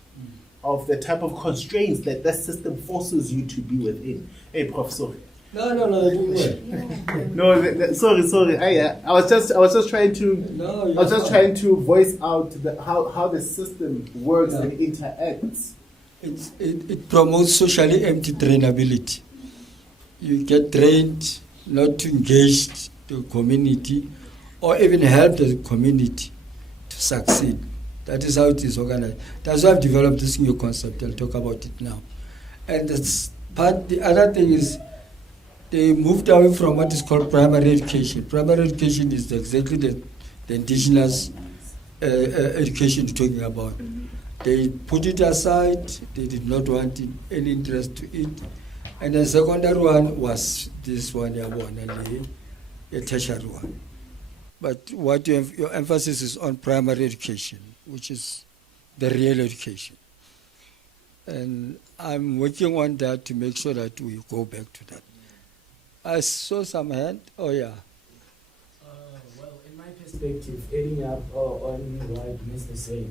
of the type of constraints that that system forces you to be within? Hey, Prof, sorry. No, do it. No, sorry. I was just trying to voice out how the system works and interacts. It promotes socially empty trainability. You get trained not to engage the community or even help the community to succeed. That is how it is organized. That's why I've developed this new concept. I'll talk about it now. And the other thing is they moved away from what is called primary education. Primary education is exactly the indigenous education you're talking about. They put it aside. They did not want any interest to it. And the secondary one was this one, and the tertiary one. But what your emphasis is on primary education, which is the real education. And I'm working on that to make sure that we go back to that. I saw some hand. Oh, yeah. Well, in my perspective, adding up on what Mr. said,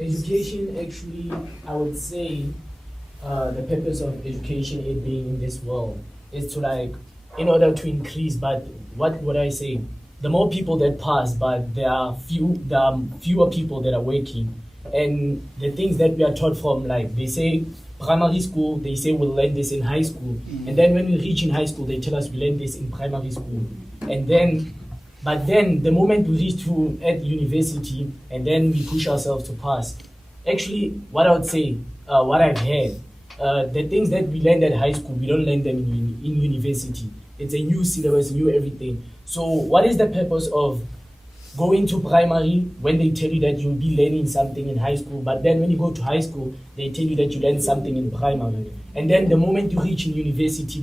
education actually, I would say, the purpose of education, it being in this world, is to in order to increase, but what would I say? The more people that pass, but there are fewer people that are working. And the things that we are taught from, they say primary school, they say we'll learn this in high school. And then when we reach in high school, they tell us we learn this in primary school. But then the moment we reach at university, and then we push ourselves to pass. Actually, what I would say, what I've heard, the things that we learned at high school, we don't learn them in university. It's a new syllabus, new everything. So what is the purpose of going to primary when they tell you that you'll be learning something in high school, but then when you go to high school, they tell you that you learn something in primary. And then the moment you reach in university,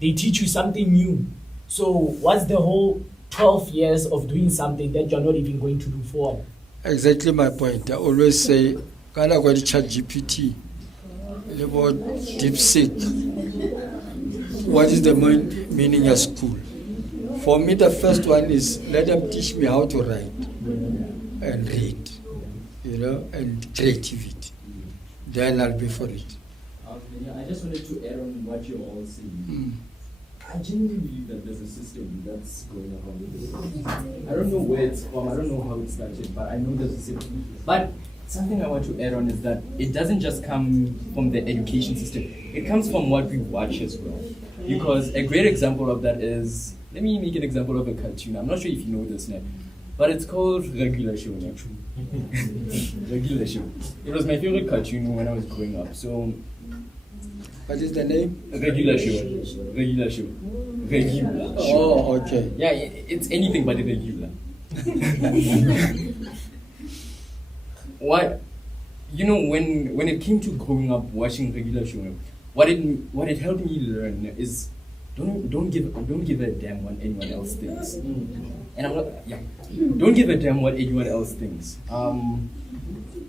they teach you something new. So what's the whole 12 years of doing something that you're not even going to do forward? Exactly my point. I always say, kind of got chat GPT, about DeepSeek. What is the meaning of school? For me, the first one is let them teach me how to write and read, and creativity. Then I'll be for it. I just wanted to add on what you're all saying. I genuinely believe that there's a system that's going around with this. I don't know where it's from, I don't know how it started, but I know there's a system. But something I want to add on is that it doesn't just come from the education system, it comes from what we watch as well. Because a great example of that is, let me make an example of a cartoon. I'm not sure if you know this now. But it's called Regular Show, actually. Regular Show. It was my favorite cartoon when I was growing up. So, What is the name? Regular Show. Regular Show. Regular Show. Oh, okay. Yeah, it's anything but irregular. What, you know, when it came to growing up watching Regular Show, what it helped me learn is don't give a damn what anyone else thinks. And I'm not, yeah, don't give a damn what anyone else thinks.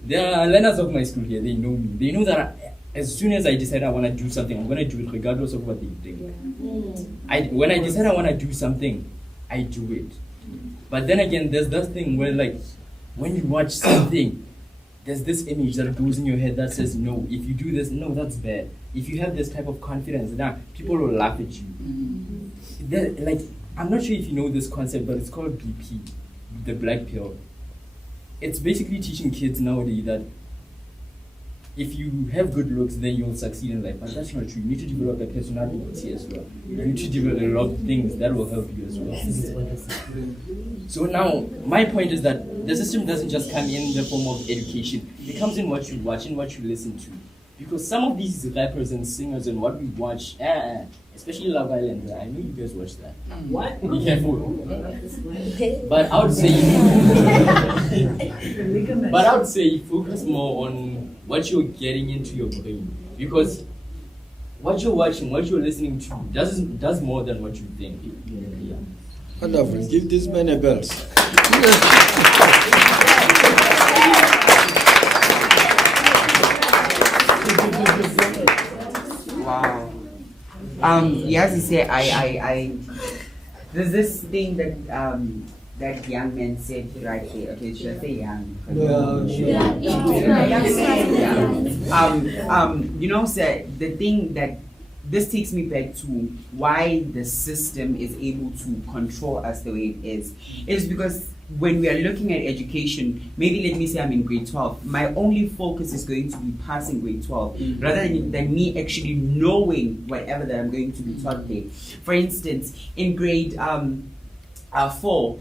There are learners of my school here. They know me. They know that as soon as I decide I want to do something, I'm going to do it regardless of what they think. When I decide I want to do something, I do it. But then again, there's that thing where, like, when you watch something, there's this image that goes in your head that says, no, if you do this, no, that's bad. If you have this type of confidence, now people will laugh at you. Like, I'm not sure if you know this concept, but it's called BP, the black pill. It's basically teaching kids nowadays that if you have good looks, then you'll succeed in life. But that's not true. You need to develop a personality as well. You need to develop things that will help you as well. So now, my point is that the system doesn't just come in the form of education. It comes in what you watch and what you listen to. Because some of these rappers and singers and what we watch, especially Love Island, I know you guys watch that. What? Be careful. But I would say focus more on what you're getting into your brain. Because what you're watching, what you're listening to does more than what you think. Yeah. Wonderful. Give this man a bell. Wow. Yes, you say I there's this thing that that young man said right here. Okay, should I say young? You know, sir, the thing that this takes me back to why the system is able to control us the way it is because when we are looking at education, maybe let me say I'm in grade 12, my only focus is going to be passing grade 12 rather than me actually knowing whatever that I'm going to be taught there. For instance, in grade 4,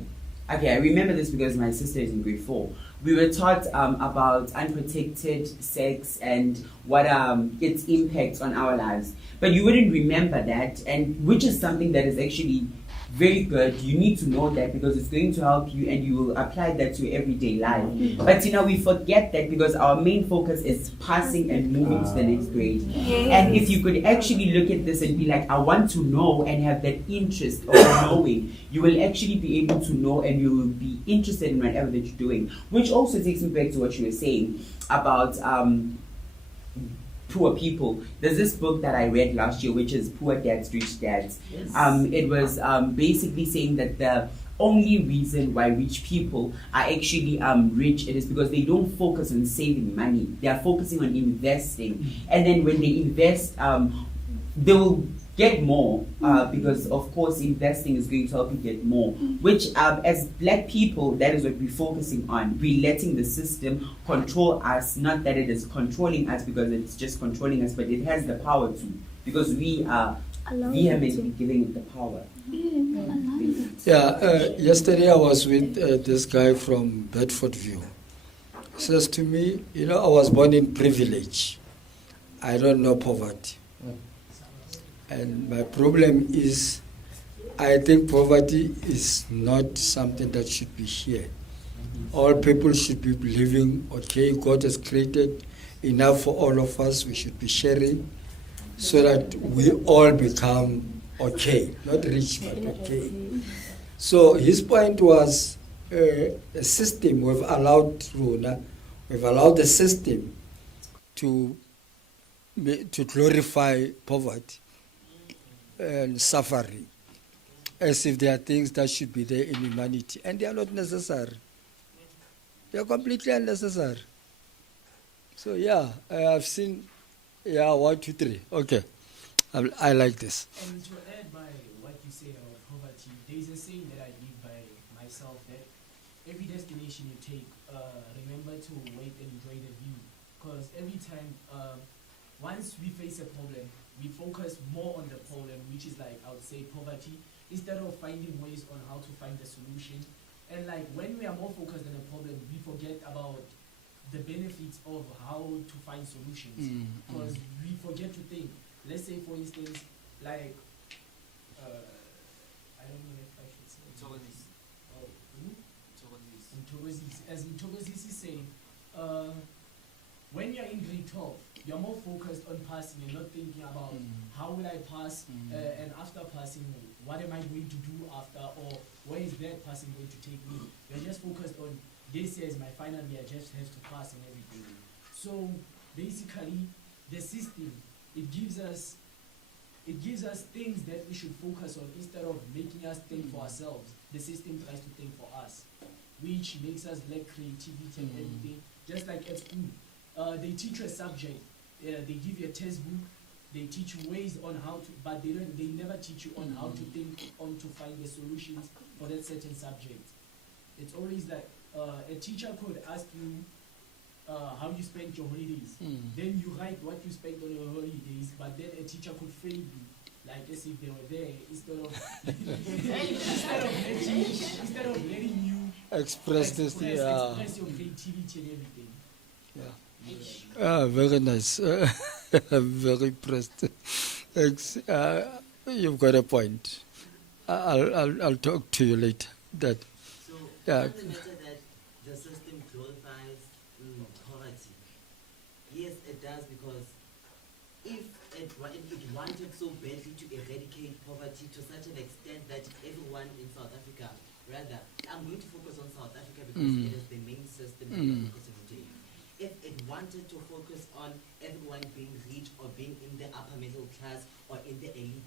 okay, I remember this because my sister is in grade 4. We were taught about unprotected sex and what its impacts on our lives. But you wouldn't remember that, and which is something that is actually very good. You need to know that because it's going to help you and you will apply that to your everyday life. But you know, we forget that because our main focus is passing and moving to the next grade. And if you could actually look at this and be like, I want to know and have that interest of knowing, you will actually be able to know and you will be interested in whatever that you're doing. Which also takes me back to what you were saying about poor people. There's this book that I read last year, which is Poor Dads, Rich Dads. Yes. It was basically saying that the only reason why rich people are actually rich, it is because they don't focus on saving money. They are focusing on investing. And then when they invest, they will get more because, of course, investing is going to help you get more. Which, as black people, that is what we're focusing on. We're letting the system control us, not that it is controlling us because it's just controlling us, but it has the power to, because we are vehemently giving it the power. Yeah, yesterday I was with this guy from Bedfordview. He says to me, you know, I was born in privilege. I don't know poverty. And my problem is, I think poverty is not something that should be here. All people should be living, okay, God has created enough for all of us, we should be sharing so that we all become okay, not rich, but okay. So his point was a system we've allowed the system to glorify poverty and suffering, as if there are things that should be there in humanity, and they are not necessary. They are completely unnecessary. So yeah, I've seen, 1, 2, 3. Okay, I like this. And to add by what you say about poverty, there is a saying that I live by myself that every destination you take, remember to wait and enjoy the view, because every time, once we face a problem, we focus more on the problem, which is like, I would say, poverty, instead of finding ways on how to find the solution. And like when we are more focused on a problem, we forget about the benefits of how to find solutions. Because we forget to think. Let's say, for instance, like, I don't know if I should say. Togolese. Oh, who? Togolese. As Ntogozisi is saying, when you're in grade 12, you're more focused on passing and not thinking about how will I pass, and after passing, what am I going to do after, or where is that passing going to take me? You're just focused on this year is my final year, I just have to pass and everything. So basically, the system, it gives us things that we should focus on instead of making us think for ourselves. The system tries to think for us, which makes us lack creativity and everything. Just like at school, they teach you a subject, they give you a textbook, they teach you ways on how to, but they never teach you on how to think, on to find the solutions for that certain subject. It's always like a teacher could ask you how you spent your holidays. Then you write what you spent on your holidays, but then a teacher could fail you, like as if they were there, instead of letting you Express express your creativity and everything. Very nice. I'm very impressed. Thanks. You've got a point. I'll talk to you later. That. So, Yeah. it doesn't matter that the system glorifies poverty. Yes, it does, because if it wanted so badly to eradicate poverty to such an extent that everyone in South Africa, rather, I'm going to focus on South Africa because it is the main system that we're focusing on today. If it wanted to focus on everyone being rich or being in the upper middle class or in the elite,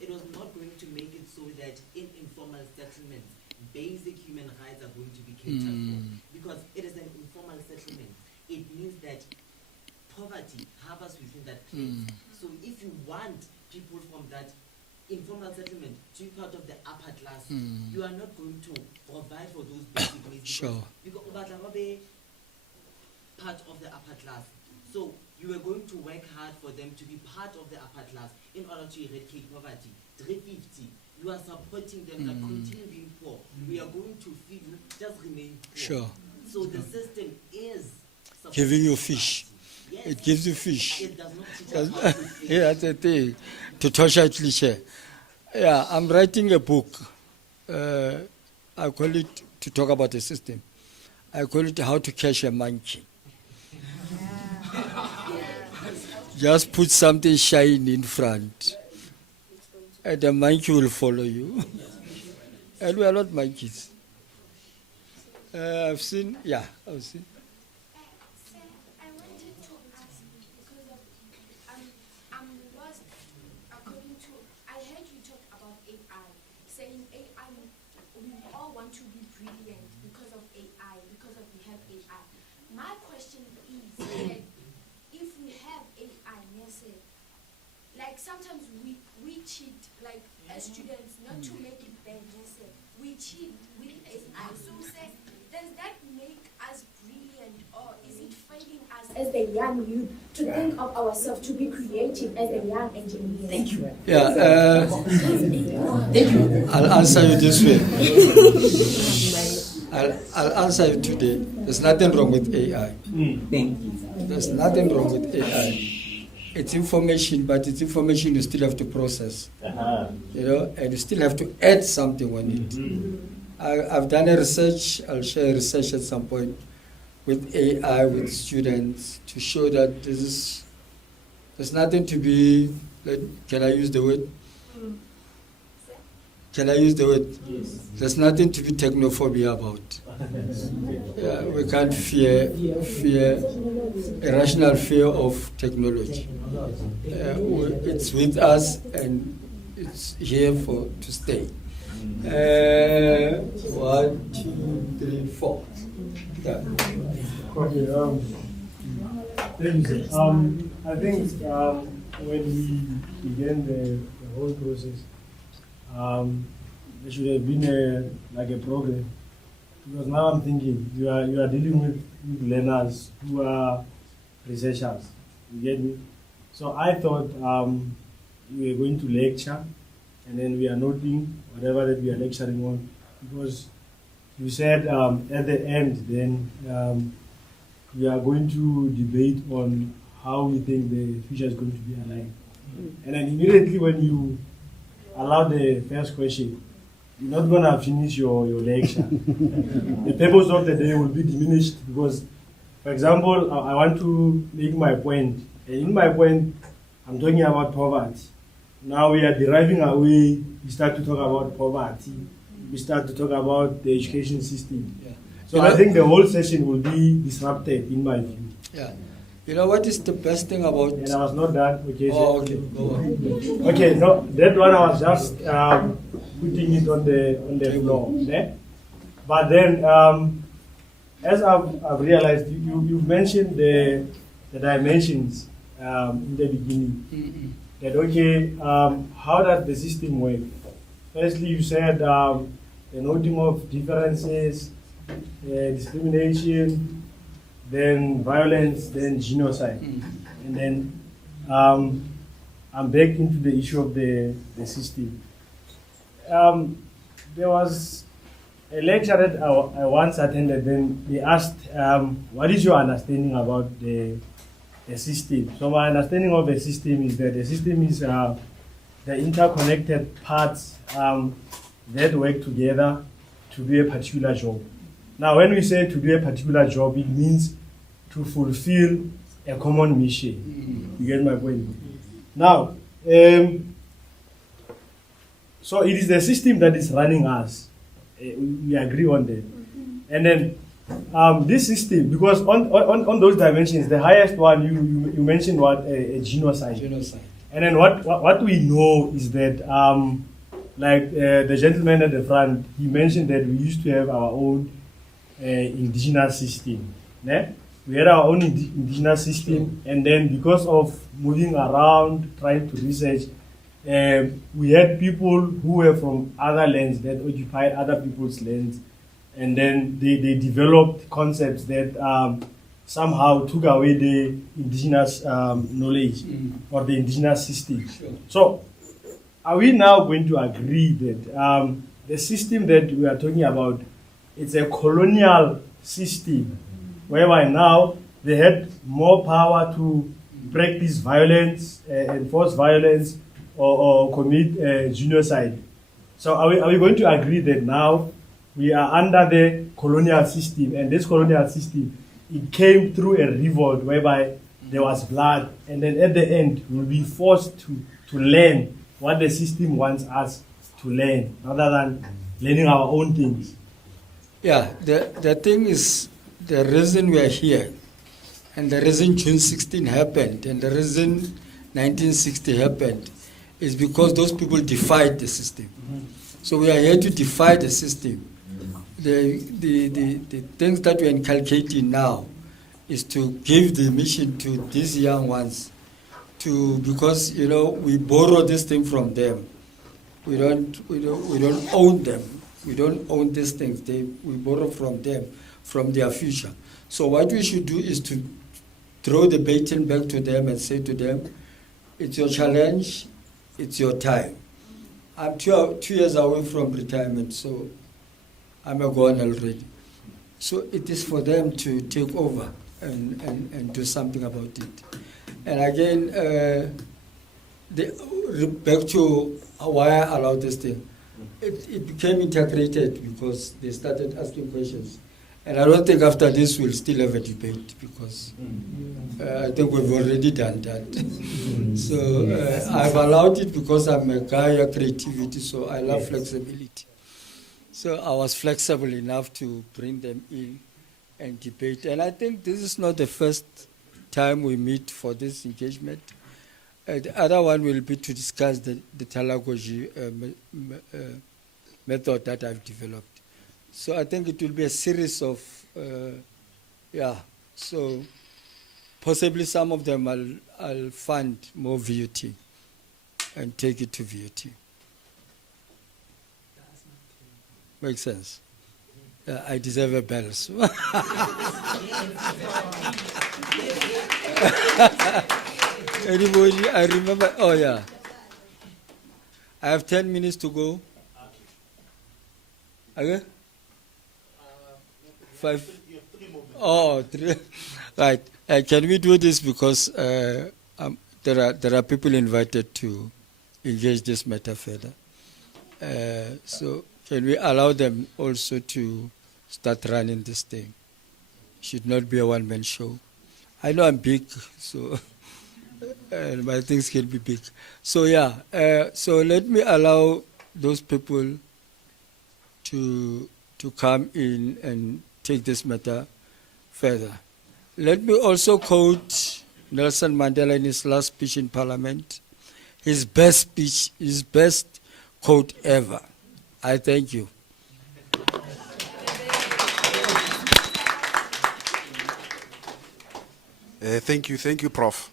it was not going to make it so that in informal settlements, basic human rights are going to be catered for. Because it is an informal settlement. It means that poverty harbors within that place. So if you want people from that informal settlement to be part of the upper class, you are not going to provide for those basic needs. Sure. Because part of the upper class. So you are going to work hard for them to be part of the upper class in order to eradicate poverty. 350, you are supporting them that continue being poor. We are going to feed you, just remain poor. Sure. So the system is Giving you fish. Yes. It gives you fish. It does not teach us how to fish. Yeah, that's the thing. To torture cliche. Yeah, I'm writing a book. I call it, to talk about the system, I call it How to Catch a Monkey. Just put something shiny in front, and the monkey will follow you. And we are not monkeys. I've seen. Sir, I wanted to ask because of I'm lost according to I heard you talk about AI, saying AI we all want to be brilliant because of AI, because of we have AI. My question is that if we have AI, like sometimes we cheat, like as students, not to make it bad, we cheat with AI. So say, does that make us brilliant, or is it failing us as the young youth to think of ourselves, to be creative as a young engineer? Thank you. Yeah, I'll answer you this way. I'll answer you today. There's nothing wrong with AI. Thank you. There's nothing wrong with AI. It's information, but it's information you still have to process. You know, and you still have to add something on it. I've done a research. I'll share research at some point with AI with students to show that there's nothing to be. Can I use the word? Can I use the word? Yes. There's nothing to be technophobia about. Yeah, we can't fear irrational fear of technology. It's with us and it's here to stay. 1, 2, 3, 4. Yeah. Okay, thank you. I think when we began the whole process, there should have been like a program, because now I'm thinking you are dealing with learners who are researchers. You get me? So I thought we were going to lecture, and then we are noting whatever that we are lecturing on, because you said at the end, then we are going to debate on how we think the future is going to be aligned. And then immediately when you allow the first question, you're not going to finish your lecture. The purpose of the day will be diminished because, for example, I want to make my point. And in my point, I'm talking about poverty. Now we are deriving away, we start to talk about poverty. We start to talk about the education system. Yeah. So I think the whole session will be disrupted in my view. Yeah. You know what is the best thing about... And I was not done. Okay, oh, okay. Go on. Okay, no, that one I was just putting it on the floor. Yeah? But then, as I've realized, you've mentioned the dimensions in the beginning. That, okay, how does the system work? Firstly, you said the noting of differences, discrimination, then violence, then genocide. And then I'm back into the issue of the system. There was a lecture that I once attended, then they asked, what is your understanding about the system? So my understanding of the system is that the system is the interconnected parts that work together to do a particular job. Now, when we say to do a particular job, it means to fulfill a common mission. You get my point? Now, so it is the system that is running us. We agree on that. And then this system, because on those dimensions, the highest one you mentioned what a genocide. Genocide. And then what we know is that like the gentleman at the front, he mentioned that we used to have our own indigenous system. Yeah? We had our own indigenous system, and then because of moving around, trying to research, we had people who were from other lands that occupied other people's lands, and then they developed concepts that somehow took away the indigenous knowledge or the indigenous system. Sure. So, are we now going to agree that the system that we are talking about, it's a colonial system, whereby now they had more power to practice violence, enforce violence, or commit genocide? So are we going to agree that now we are under the colonial system, and this colonial system, it came through a revolt whereby there was blood, and then at the end we'll be forced to learn what the system wants us to learn, rather than learning our own things? Yeah, the thing is, the reason we are here, and the reason June 16 happened, and the reason 1960 happened, is because those people defied the system. So we are here to defy the system. The things that we're inculcating now is to give the mission to these young ones, because we borrow this thing from them. We don't own them. We don't own these things. We borrow from them, from their future. So what we should do is to throw the baton back to them and say to them, it's your challenge, it's your time. I'm 2 years away from retirement, so I'm gone already. So it is for them to take over and do something about it. And again, back to why I allowed this thing. It became integrated because they started asking questions. And I don't think after this we'll still have a debate, because I think we've already done that. So I've allowed it because I'm a guy of creativity, so I love flexibility. So I was flexible enough to bring them in and debate. And I think this is not the first time we meet for this engagement. The other one will be to discuss the pedagogy method that I've developed. So I think it will be a series of, so possibly some of them I'll fund more VUT and take it to VUT. Makes sense? I deserve a bell. So. Anybody, I remember, I have 10 minutes to go. Okay? 5. Oh, 3. Right. Can we do this because there are people invited to engage this matter further. So can we allow them also to start running this thing? Should not be a one-man show. I know I'm big, so my things can be big. So yeah, so let me allow those people to come in and take this matter further. Let me also quote Nelson Mandela in his last speech in Parliament. His best speech, his best quote ever. I thank you. Thank you, Prof.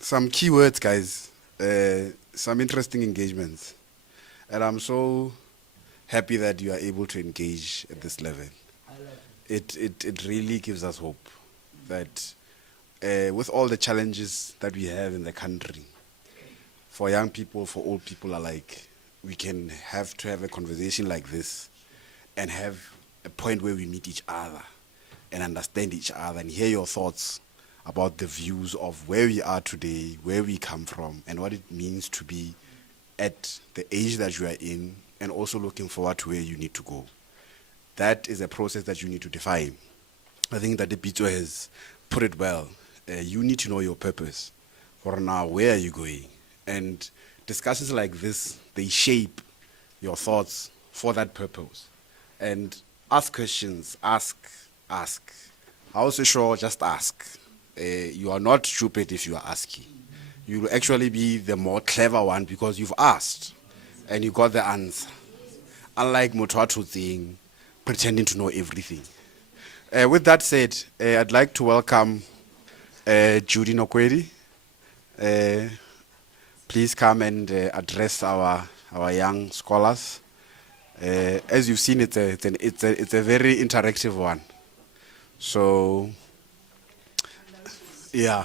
Some key words, guys. Some interesting engagements. And I'm so happy that you are able to engage at this level. It really gives us hope that with all the challenges that we have in the country, for young people, for old people alike, we can have a conversation like this and have a point where we meet each other and understand each other and hear your thoughts about the views of where we are today, where we come from, and what it means to be at the age that you are in, and also looking forward to where you need to go. That is a process that you need to define. I think that the Bito has put it well. You need to know your purpose. For now, where are you going? And discussions like this, they shape your thoughts for that purpose. And ask questions, ask. I also sure just ask. You are not stupid if you are asking. You will actually be the more clever one because you've asked and you got the answer. Unlike Motwatu thing, pretending to know everything. With that said, I'd like to welcome Judy Nokwedi. Please come and address our young scholars. As you've seen, it's a very interactive one. So, yeah.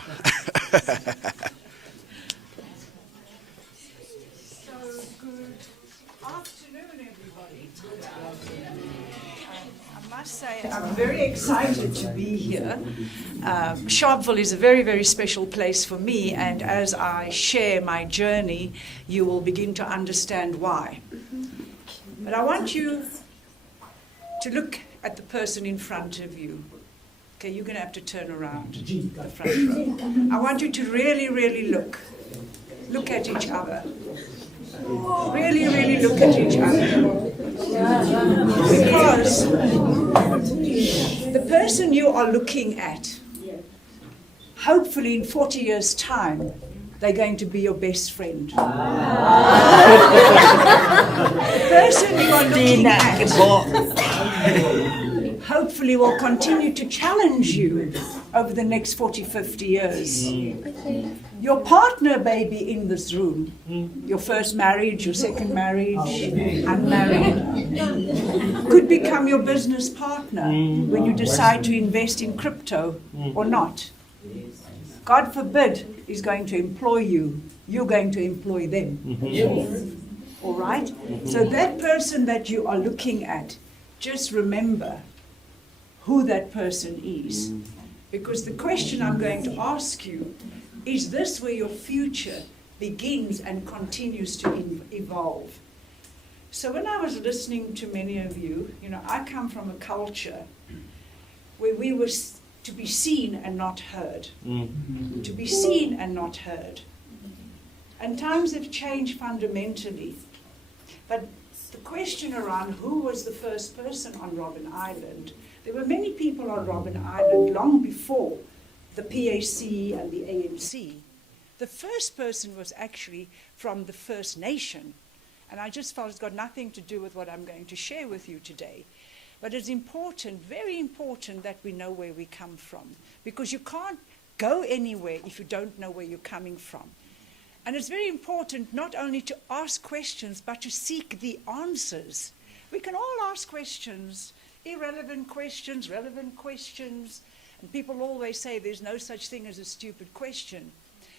I must say, I'm very excited to be here. Sharpeville is a very, very special place for me, and as I share my journey, you will begin to understand why. But I want you to look at the person in front of you. Okay, you're going to have to turn around the front row. I want you to really, really look. Look at each other. Really, really look at each other. Because the person you are looking at, hopefully in 40 years' time, they're going to be your best friend. The person you are looking at hopefully will continue to challenge you over the next 40, 50 years. Your partner may be in this room, your first marriage, your second marriage, unmarried, could become your business partner when you decide to invest in crypto or not. God forbid is going to employ you, you're going to employ them. All right? So that person that you are looking at, just remember who that person is. Because the question I'm going to ask you, is this where your future begins and continues to evolve? So when I was listening to many of you, I come from a culture where we were to be seen and not heard. To be seen and not heard. And times have changed fundamentally. But the question around who was the first person on Robben Island, there were many people on Robben Island long before the PAC and the ANC. The first person was actually from the First Nation. And I just felt it's got nothing to do with what I'm going to share with you today. But it's important, very important, that we know where we come from. Because you can't go anywhere if you don't know where you're coming from. And it's very important not only to ask questions, but to seek the answers. We can all ask questions, irrelevant questions, relevant questions. And people always say there's no such thing as a stupid question.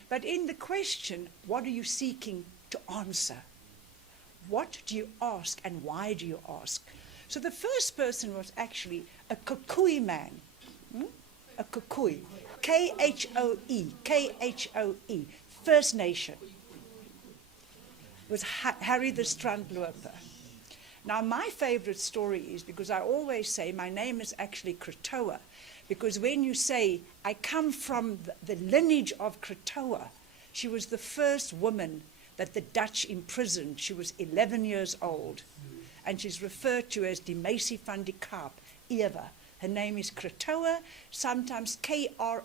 But in the question, what are you seeking to answer? What do you ask and why do you ask? So the first person was actually a Kukui man. A Kukui. K-H-O-E. K-H-O-E. First Nation. Was Harry the Strandloper. Now, my favorite story is, because I always say my name is actually Krotoa, because when you say, I come from the lineage of Krotoa, she was the first woman that the Dutch imprisoned. She was 11 years old, and she's referred to as Die Meisie van die Kaap, Eva. Her name is Krotoa, sometimes K-R-O-T-O-A.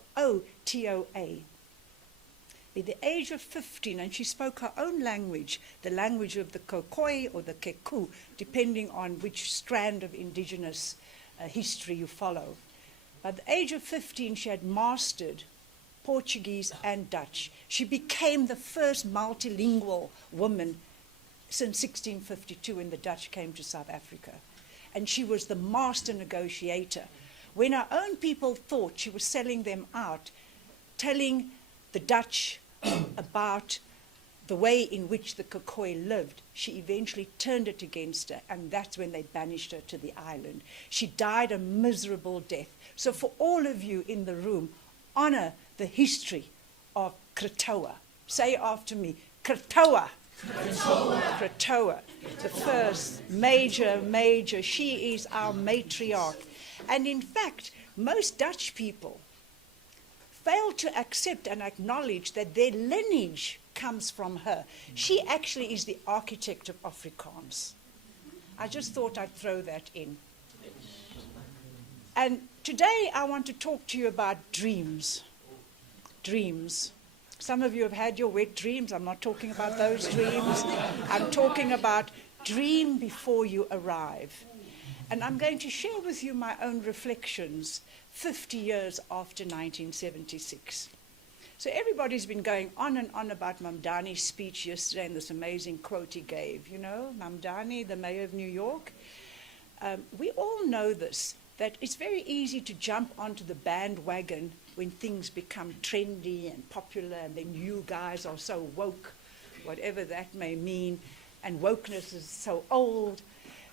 At the age of 15, and she spoke her own language, the language of the Kokoi or the Keku, depending on which strand of indigenous history you follow. At the age of 15, she had mastered Portuguese and Dutch. She became the first multilingual woman since 1652 when the Dutch came to South Africa. And she was the master negotiator. When our own people thought she was selling them out, telling the Dutch about the way in which the Kokoi lived, she eventually turned it against her, and that's when they banished her to the island. She died a miserable death. So for all of you in the room, honor the history of Krotoa. Say after me, Krotoa. Krotoa. Krotoa. The first major, she is our matriarch. And in fact, most Dutch people fail to accept and acknowledge that their lineage comes from her. She actually is the architect of Afrikaans. I just thought I'd throw that in. And today I want to talk to you about dreams. Dreams. Some of you have had your wet dreams. I'm not talking about those dreams. I'm talking about dream before you arrive. And I'm going to share with you my own reflections 50 years after 1976. So everybody's been going on and on about Mamdani's speech yesterday and this amazing quote he gave. You know, Mamdani, the mayor of New York. We all know this, that it's very easy to jump onto the bandwagon when things become trendy and popular, and then you guys are so woke, whatever that may mean, and wokeness is so old.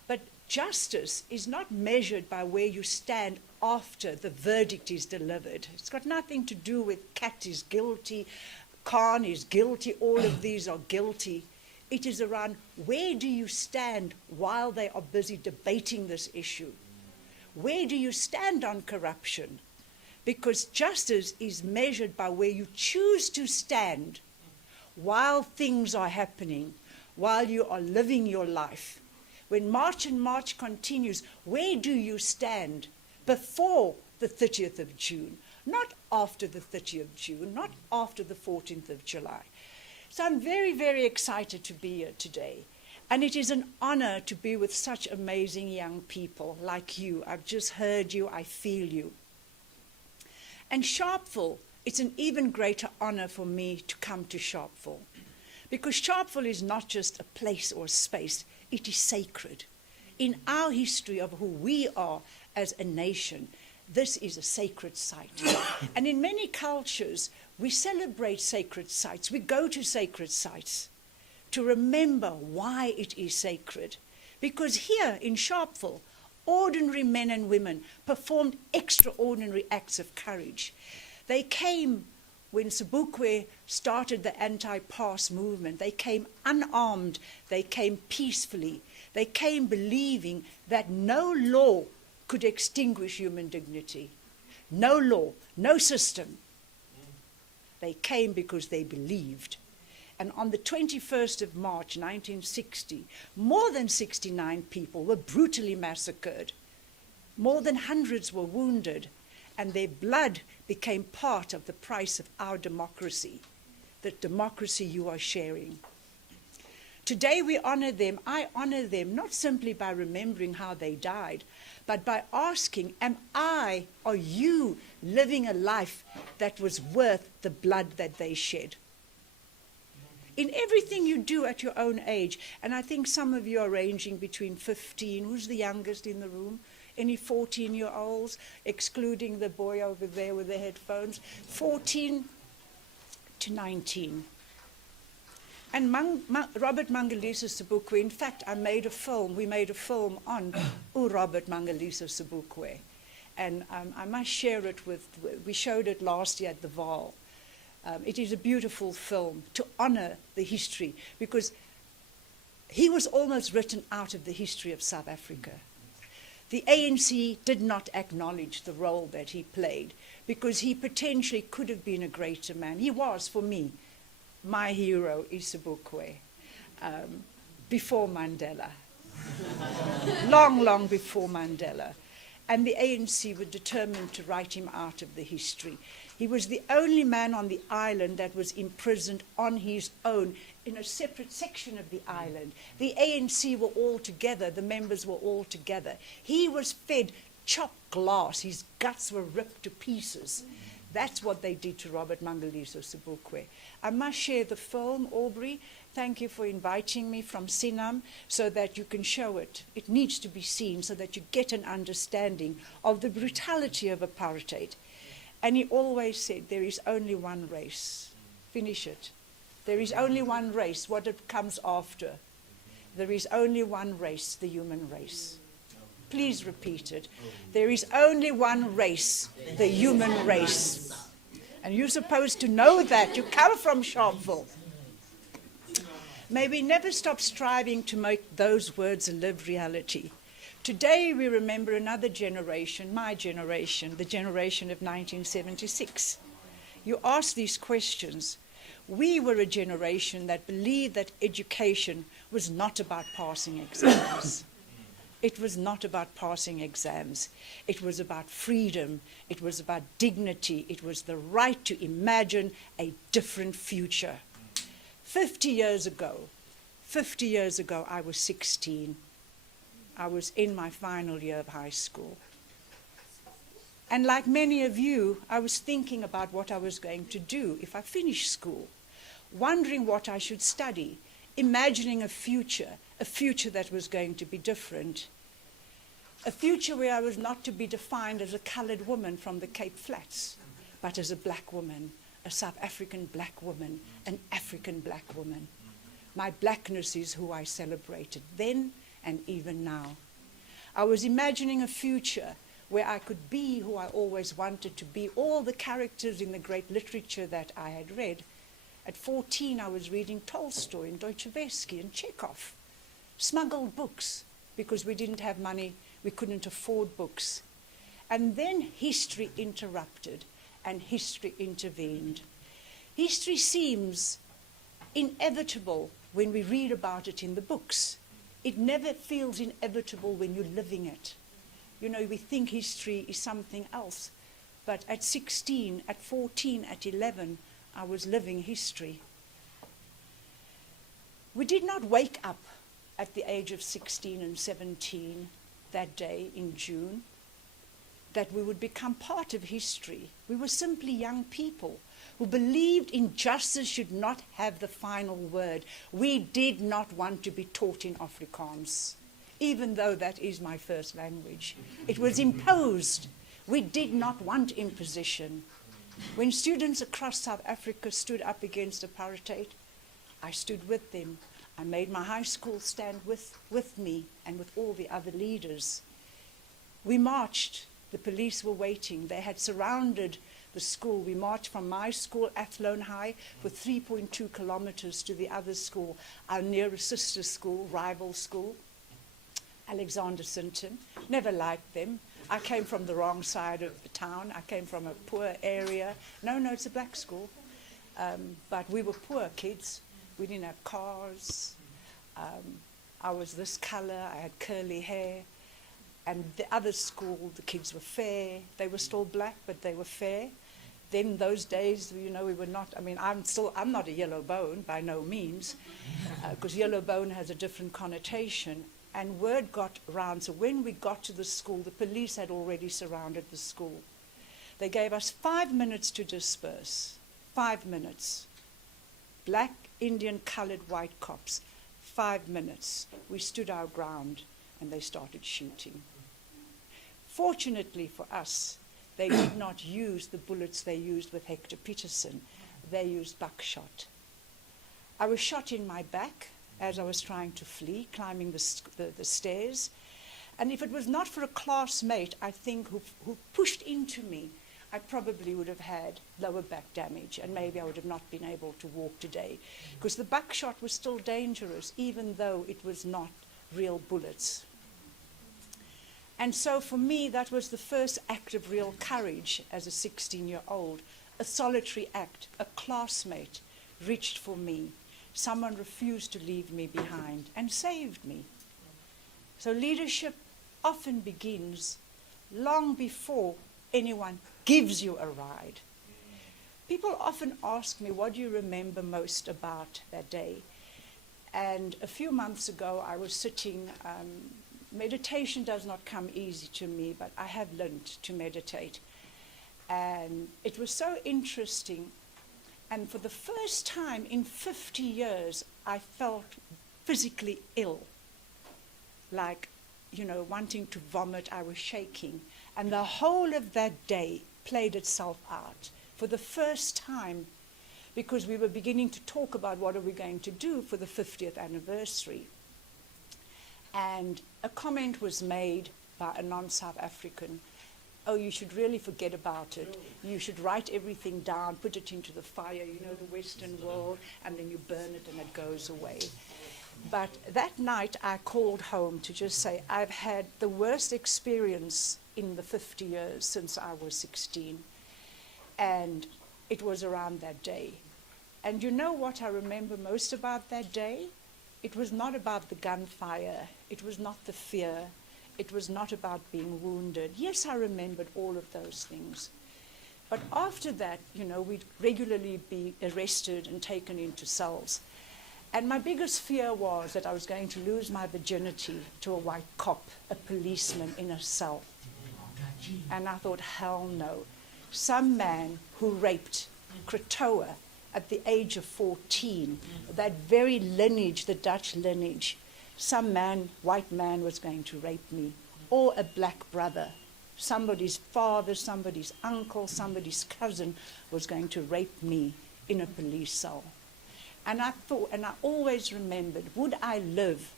But justice is not measured by where you stand after the verdict is delivered. It's got nothing to do with Kat is guilty, Khan is guilty, all of these are guilty. It is around where do you stand while they are busy debating this issue? Where do you stand on corruption? Because justice is measured by where you choose to stand while things are happening, while you are living your life. When March and March continues, where do you stand before the 30th of June? Not after the 30th of June, not after the 14th of July. So I'm very, very excited to be here today. And it is an honor to be with such amazing young people like you. I've just heard you, I feel you. And Sharpeville, it's an even greater honor for me to come to Sharpeville. Because Sharpeville is not just a place or a space, it is sacred. In our history of who we are as a nation, this is a sacred site. And in many cultures, we celebrate sacred sites. We go to sacred sites to remember why it is sacred. Because here in Sharpeville, ordinary men and women performed extraordinary acts of courage. They came when Sobukwe started the anti-pass movement. They came unarmed, they came peacefully, they came believing that no law could extinguish human dignity. No law, no system. They came because they believed. And on the 21st of March, 1960, more than 69 people were brutally massacred. More than hundreds were wounded, and their blood became part of the price of our democracy, the democracy you are sharing. Today we honor them. I honor them not simply by remembering how they died, but by asking, are you living a life that was worth the blood that they shed? In everything you do at your own age, and I think some of you are ranging between 15, who's the youngest in the room? Any 14-year-olds, excluding the boy over there with the headphones, 14 to 19. And Robert Mangaliso Sobukwe, in fact, we made a film on Robert Mangaliso Sobukwe. And I must share it we showed it last year at the Vaal. It is a beautiful film to honor the history, because he was almost written out of the history of South Africa. The ANC did not acknowledge the role that he played, because he potentially could have been a greater man. He was, for me, my hero is Sobukwe, before Mandela, long before Mandela. And the ANC were determined to write him out of the history. He was the only man on the island that was imprisoned on his own in a separate section of the island. The ANC were all together, the members were all together. He was fed chopped glass, his guts were ripped to pieces. That's what they did to Robert Mangaliso Sobukwe. I must share the film, Aubrey. Thank you for inviting me from Sinam so that you can show it. It needs to be seen so that you get an understanding of the brutality of apartheid. And he always said, there is only one race. Finish it. There is only one race. What it comes after. There is only one race, the human race. Please repeat it. There is only one race, the human race. And you're supposed to know that. You come from Sharpeville. May we never stop striving to make those words a lived reality. Today we remember another generation, my generation, the generation of 1976. You ask these questions. We were a generation that believed that education was not about passing exams. It was not about passing exams. It was about freedom. It was about dignity. It was the right to imagine a different future. 50 years ago, I was 16. I was in my final year of high school. And like many of you, I was thinking about what I was going to do if I finished school, wondering what I should study, imagining a future that was going to be different, a future where I was not to be defined as a colored woman from the Cape Flats, but as a black woman, a South African black woman, an African black woman. My blackness is who I celebrated then and even now. I was imagining a future where I could be who I always wanted to be, all the characters in the great literature that I had read. At 14, I was reading Tolstoy and Dostoevsky and Chekhov, smuggled books, because we didn't have money, we couldn't afford books. And then history interrupted and history intervened. History seems inevitable when we read about it in the books. It never feels inevitable when you're living it. You know, we think history is something else. But at 16, at 14, at 11, I was living history. We did not wake up at the age of 16 and 17 that day in June that we would become part of history. We were simply young people who believed injustice should not have the final word. We did not want to be taught in Afrikaans, even though that is my first language. It was imposed. We did not want imposition. When students across South Africa stood up against apartheid, I stood with them. I made my high school stand with me and with all the other leaders. We marched. The police were waiting. They had surrounded the school. We marched from my school, Athlone High, for 3.2 kilometers to the other school, our nearest sister school, rival school, Alexander Sinton. Never liked them. I came from the wrong side of the town. I came from a poor area. No, it's a black school. But we were poor kids. We didn't have cars. I was this color. I had curly hair. And the other school, the kids were fair. They were still black, but they were fair. Then those days, you know, we were not, I'm not a yellow bone by no means, because yellow bone has a different connotation. And word got round, so when we got to the school, the police had already surrounded the school. They gave us 5 minutes to disperse. 5 minutes. Black, Indian, colored, white cops. 5 minutes. We stood our ground and they started shooting. Fortunately for us, they did not use the bullets they used with Hector Peterson. They used buckshot. I was shot in my back as I was trying to flee, climbing the stairs. And if it was not for a classmate, I think, who pushed into me, I probably would have had lower back damage, and maybe I would have not been able to walk today. Because the buckshot was still dangerous, even though it was not real bullets. And so for me, that was the first act of real courage as a 16-year-old, a solitary act. A classmate reached for me. Someone refused to leave me behind and saved me. So leadership often begins long before anyone gives you a ride. People often ask me, what do you remember most about that day? And a few months ago, I was sitting, meditation does not come easy to me, but I have learned to meditate. And it was so interesting. And for the first time in 50 years, I felt physically ill. Like, wanting to vomit, I was shaking. And the whole of that day played itself out for the first time, because we were beginning to talk about what are we going to do for the 50th anniversary. And a comment was made by a non-South African, oh, you should really forget about it. You should write everything down, put it into the fire, the Western world, and then you burn it and it goes away. But that night I called home to just say, I've had the worst experience in the 50 years since I was 16. And it was around that day. And you know what I remember most about that day? It was not about the gunfire. It was not the fear. It was not about being wounded. Yes, I remembered all of those things. But after that, we'd regularly be arrested and taken into cells. And my biggest fear was that I was going to lose my virginity to a white cop, a policeman in a cell. And I thought, hell no. Some man who raped Kratoa at the age of 14, that very lineage, the Dutch lineage, some man, white man, was going to rape me, or a black brother. Somebody's father, somebody's uncle, somebody's cousin was going to rape me in a police cell. And I thought, and I always remembered, would I live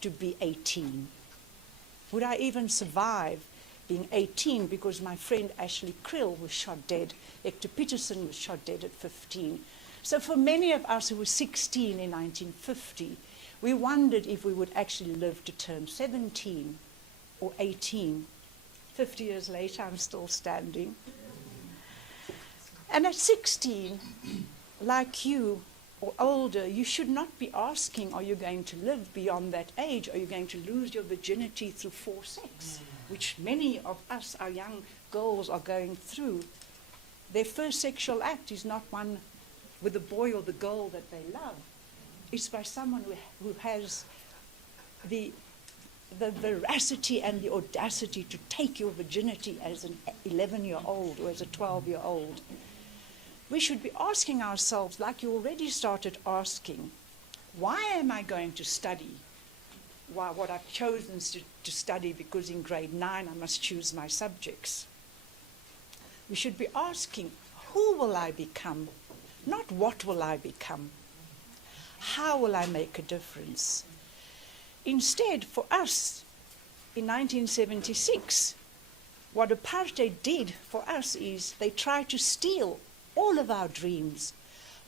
to be 18? Would I even survive being 18? Because my friend Ashley Krill was shot dead. Hector Peterson was shot dead at 15. So for many of us who were 16 in 1950, we wondered if we would actually live to turn 17 or 18. 50 years later, I'm still standing. And at 16, like you, or older, you should not be asking, are you going to live beyond that age? Are you going to lose your virginity through forced sex? Which many of us, our young girls, are going through. Their first sexual act is not one with the boy or the girl that they love. It's by someone who has the veracity and the audacity to take your virginity as an 11-year-old or as a 12-year-old. We should be asking ourselves, like you already started asking, why am I going to study? What I've chosen to study, because in grade 9 I must choose my subjects. We should be asking, who will I become? Not what will I become? How will I make a difference? Instead, for us, in 1976, what apartheid did for us is they tried to steal all of our dreams,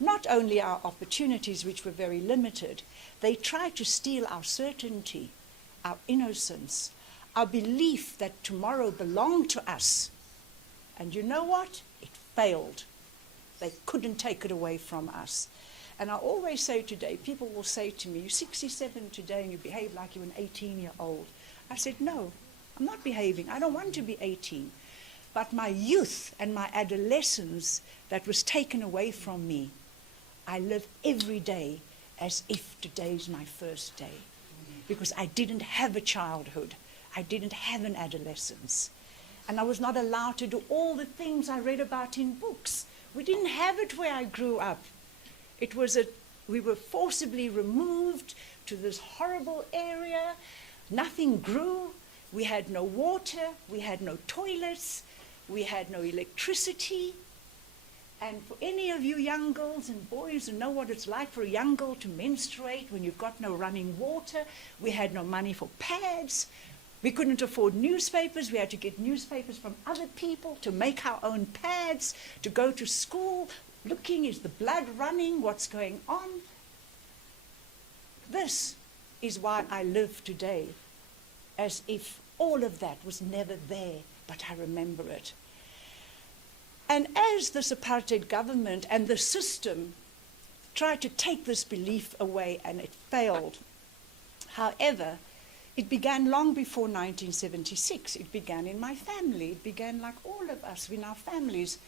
not only our opportunities, which were very limited. They tried to steal our certainty, our innocence, our belief that tomorrow belonged to us. And you know what? It failed. They couldn't take it away from us. And I always say today, people will say to me, you're 67 today and you behave like you're an 18-year-old. I said, no, I'm not behaving. I don't want to be 18. But my youth and my adolescence that was taken away from me, I live every day as if today's my first day. Because I didn't have a childhood. I didn't have an adolescence. And I was not allowed to do all the things I read about in books. We didn't have it where I grew up. We were forcibly removed to this horrible area. Nothing grew. We had no water. We had no toilets. We had no electricity. And for any of you young girls and boys who know what it's like for a young girl to menstruate when you've got no running water, we had no money for pads. We couldn't afford newspapers. We had to get newspapers from other people to make our own pads, to go to school, looking, is the blood running? What's going on? This is why I live today, as if all of that was never there, but I remember it. And as this apartheid government and the system tried to take this belief away, and it failed, however, it began long before 1976. It began in my family. It began like all of us in our families.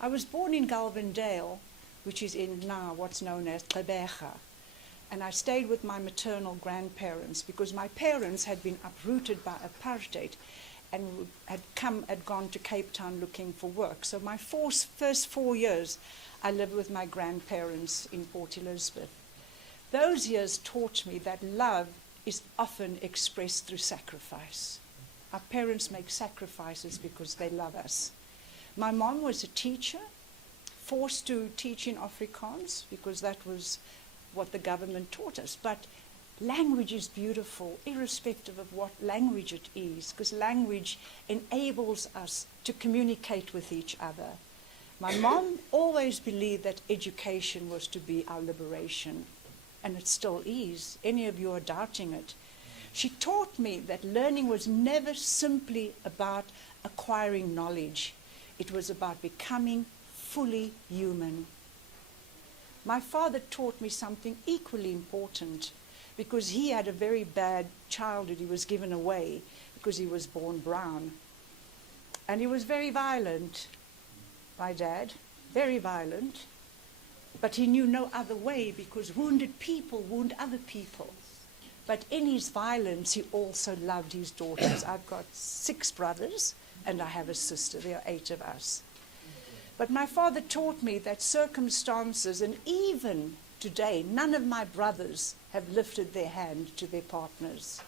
I was born in Galvindale, which is in now what's known as Gqeberha. And I stayed with my maternal grandparents because my parents had been uprooted by apartheid and had gone to Cape Town looking for work. So my first 4 years, I lived with my grandparents in Port Elizabeth. Those years taught me that love is often expressed through sacrifice. Our parents make sacrifices because they love us. My mom was a teacher, forced to teach in Afrikaans because that was what the government taught us. But language is beautiful, irrespective of what language it is, because language enables us to communicate with each other. My mom always believed that education was to be our liberation, and it still is. Any of you are doubting it. She taught me that learning was never simply about acquiring knowledge. It was about becoming fully human. My father taught me something equally important, because he had a very bad childhood. He was given away because he was born brown. And he was very violent, my dad, very violent. But he knew no other way, because wounded people wound other people. But in his violence, he also loved his daughters. I've got 6 brothers, and I have a sister. There are 8 of us. But my father taught me that circumstances, and even today, none of my brothers have lifted their hand to their partners,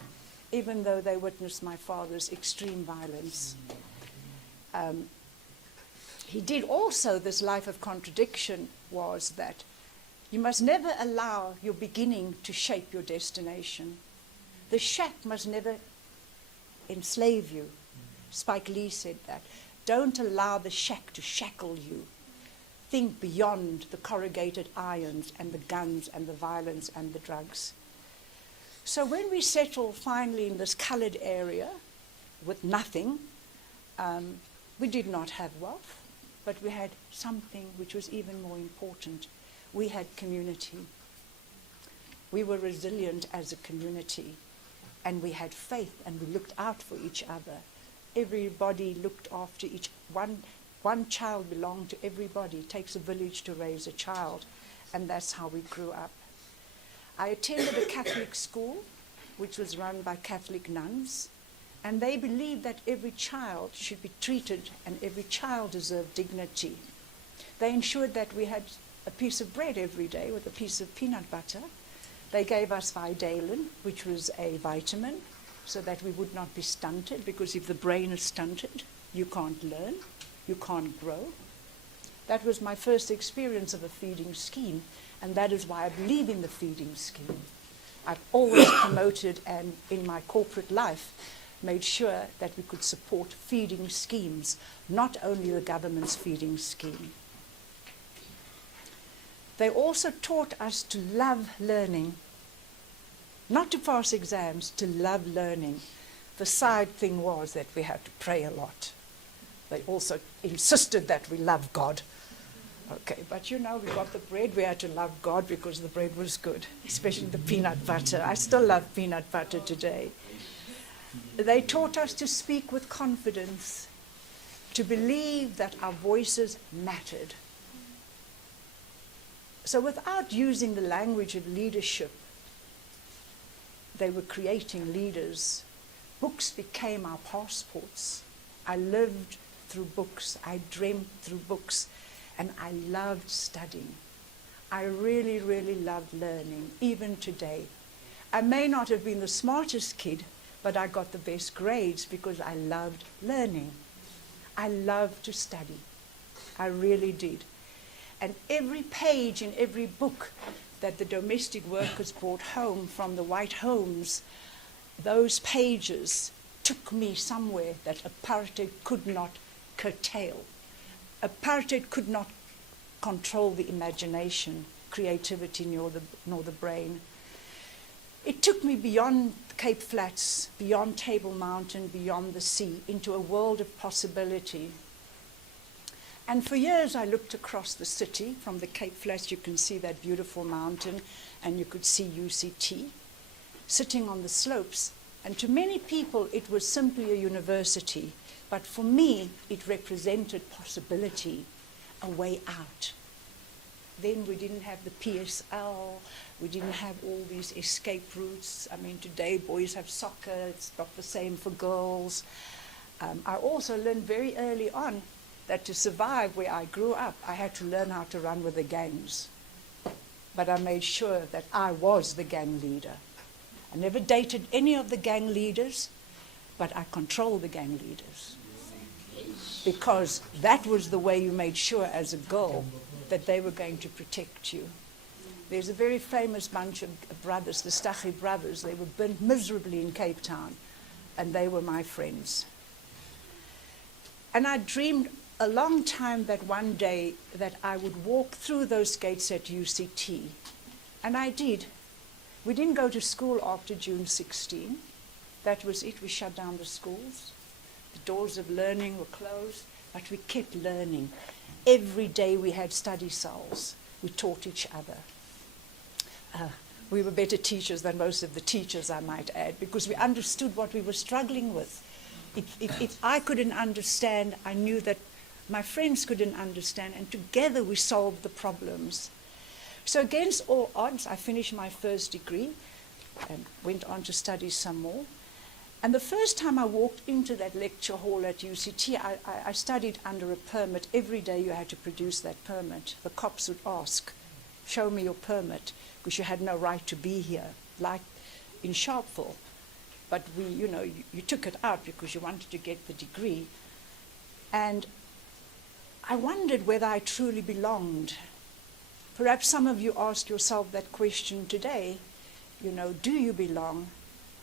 even though they witnessed my father's extreme violence. He did also, this life of contradiction was that you must never allow your beginning to shape your destination. The shack must never enslave you. Spike Lee said that. Don't allow the shack to shackle you. Think beyond the corrugated irons and the guns and the violence and the drugs. So when we settled finally in this colored area with nothing, we did not have wealth, but we had something which was even more important. We had community. We were resilient as a community, and we had faith, and we looked out for each other. Everybody looked after each one. One child belonged to everybody. It takes a village to raise a child, and that's how we grew up. I attended a Catholic school, which was run by Catholic nuns, and they believed that every child should be treated and every child deserved dignity. They ensured that we had a piece of bread every day with a piece of peanut butter. They gave us Vidalin, which was a vitamin, so that we would not be stunted, because if the brain is stunted, you can't learn, you can't grow. That was my first experience of a feeding scheme, and that is why I believe in the feeding scheme. I've always promoted, and in my corporate life, made sure that we could support feeding schemes, not only the government's feeding scheme. They also taught us to love learning, not to pass exams, to love learning. The side thing was that we had to pray a lot. They also insisted that we love God. Okay, but you know, we got the bread, we had to love God because the bread was good, especially the peanut butter. I still love peanut butter today. They taught us to speak with confidence, to believe that our voices mattered. So without using the language of leadership, they were creating leaders. Books became our passports. I lived through books. I dreamt through books. And I loved studying. I really, really loved learning, even today. I may not have been the smartest kid, but I got the best grades because I loved learning. I loved to study. I really did. And every page in every book that the domestic workers brought home from the white homes, those pages took me somewhere that apartheid could not curtail. Apartheid could not control the imagination, creativity, nor the brain. It took me beyond Cape Flats, beyond Table Mountain, beyond the sea, into a world of possibility. And for years I looked across the city. From the Cape Flats you can see that beautiful mountain, and you could see UCT sitting on the slopes. And to many people it was simply a university, but for me it represented possibility, a way out. Then we didn't have the PSL, we didn't have all these escape routes. I mean, today boys have soccer, it's not the same for girls. I also learned very early on that to survive where I grew up, I had to learn how to run with the gangs. But I made sure that I was the gang leader. I never dated any of the gang leaders, but I controlled the gang leaders. Because that was the way you made sure as a girl that they were going to protect you. There's a very famous bunch of brothers, the Stachy brothers. They were burnt miserably in Cape Town, and they were my friends. And I dreamed a long time that one day that I would walk through those gates at UCT. And I did. We didn't go to school after June 16. That was it. We shut down the schools. The doors of learning were closed, but we kept learning. Every day we had study cells. We taught each other. We were better teachers than most of the teachers, I might add, because we understood what we were struggling with. If I couldn't understand, I knew that my friends couldn't understand, and together we solved the problems. So against all odds, I finished my first degree and went on to study some more. And the first time I walked into that lecture hall at UCT, I studied under a permit. Every day you had to produce that permit. The cops would ask, show me your permit, because you had no right to be here, like in Sharpeville. But you took it out because you wanted to get the degree. And I wondered whether I truly belonged. Perhaps some of you ask yourself that question today, do you belong?